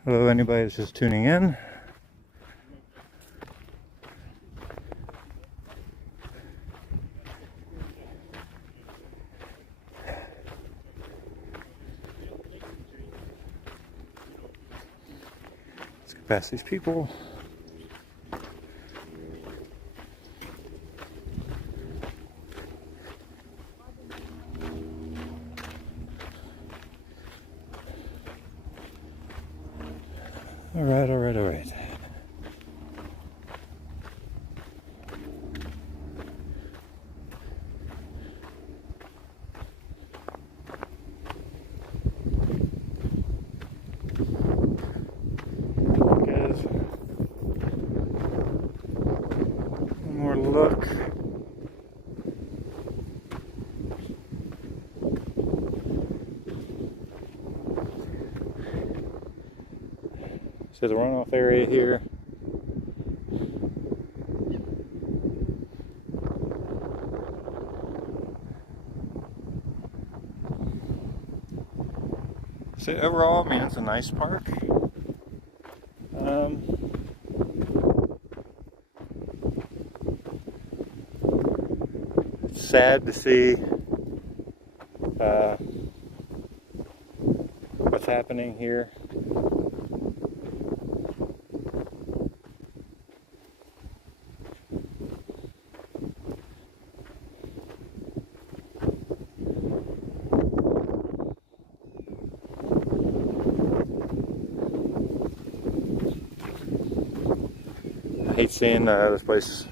Hello, anybody that's just tuning in. Let's get past these people. All right. Guys, one more look. So the runoff area here. So overall, I mean, it's a nice park. It's sad to see what's happening here. I hate seeing this place,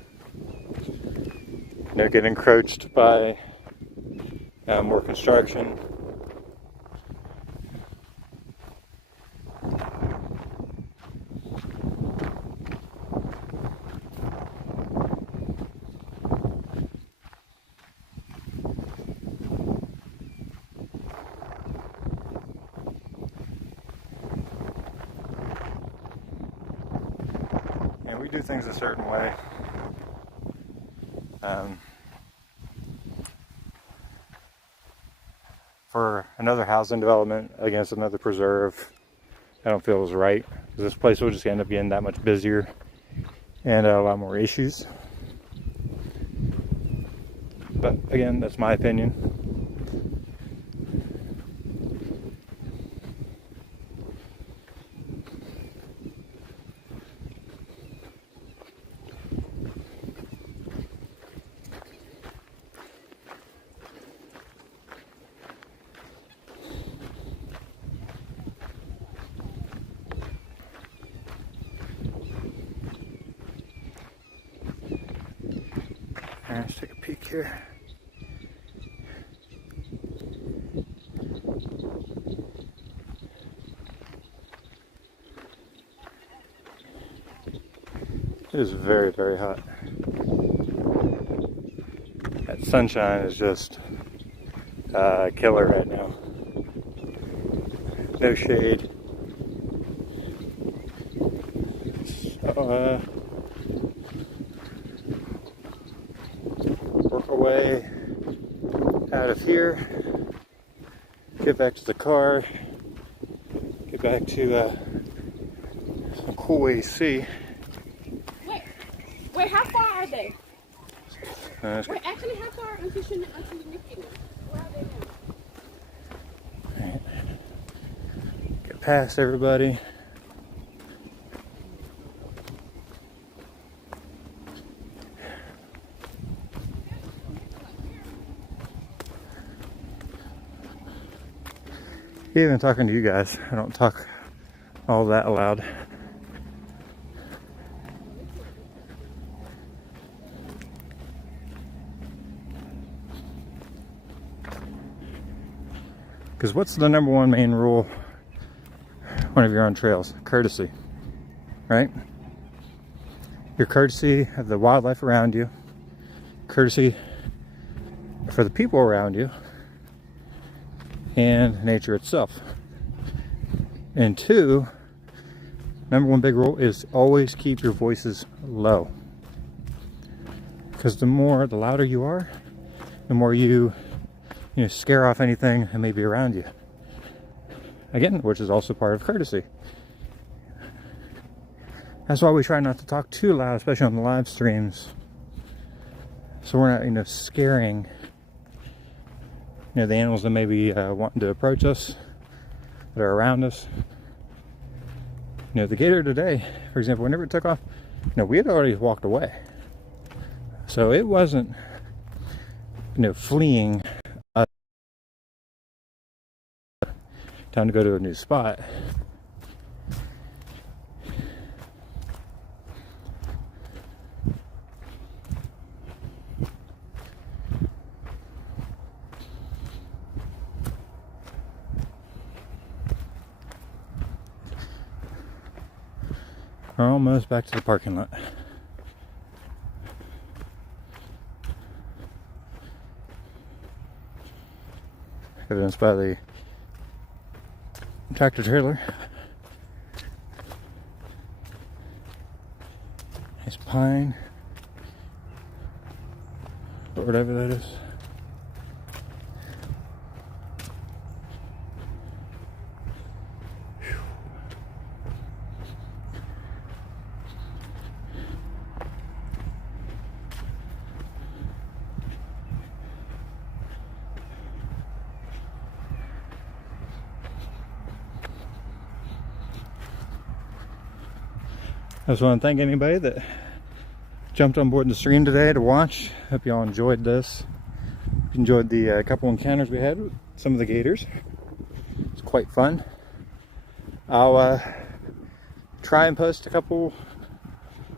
get encroached by more construction. We do things a certain way. For another housing development against another preserve, I don't feel is right, because this place will just end up getting that much busier and a lot more issues. But again, that's my opinion. Let's take a peek here. It is very, very hot. That sunshine is just killer right now. No shade. So, here, get back to the car, get back to some cool AC. Wait, how far are they? Wait, actually, how far until the Mickey? Where are they now? Right. Get past everybody. Even talking to you guys, I don't talk all that loud. Because what's the number one main rule whenever you're on trails? Courtesy, right? Your courtesy of the wildlife around you, courtesy for the people around you, and nature itself. And two, number one big rule is always keep your voices low. Because the louder you are, the more you scare off anything that may be around you. Again, which is also part of courtesy. That's why we try not to talk too loud, especially on the live streams. So we're not, scaring the animals that may be wanting to approach us, that are around us. The gator today, for example, whenever it took off, we had already walked away. So it wasn't, fleeing us. Time to go to a new spot. We're almost back to the parking lot. Evidenced by the tractor trailer. Nice pine. Or whatever that is. I just want to thank anybody that jumped on board the stream today to watch. Hope y'all enjoyed this. Enjoyed the couple encounters we had with some of the gators. It's quite fun. I'll try and post a couple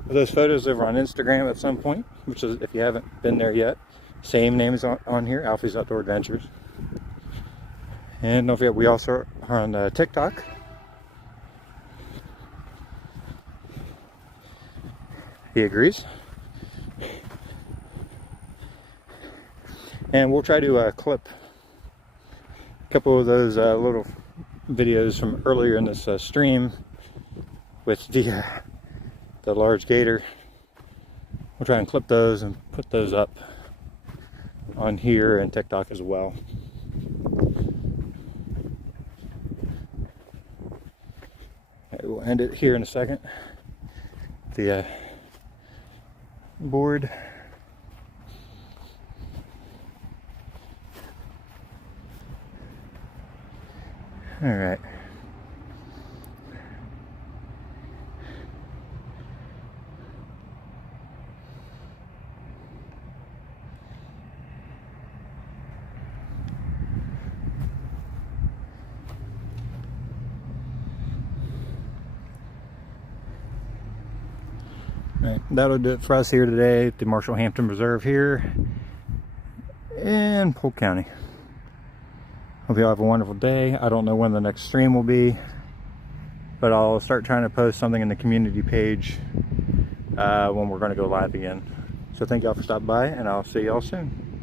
of those photos over on Instagram at some point, which is, if you haven't been there yet, same name is on here, Alfie's Outdoor Adventures. And don't forget, we also are on TikTok. He agrees. And we'll try to clip a couple of those little videos from earlier in this stream with the large gator. We'll try and clip those and put those up on here and TikTok as well. Okay, we'll end it here in a second. The board. All right. Right, that'll do it for us here today at the Marshall Hampton Reserve here in Polk County. Hope you all have a wonderful day. I don't know when the next stream will be, but I'll start trying to post something in the community page when we're going to go live again. So thank y'all for stopping by, and I'll see y'all soon.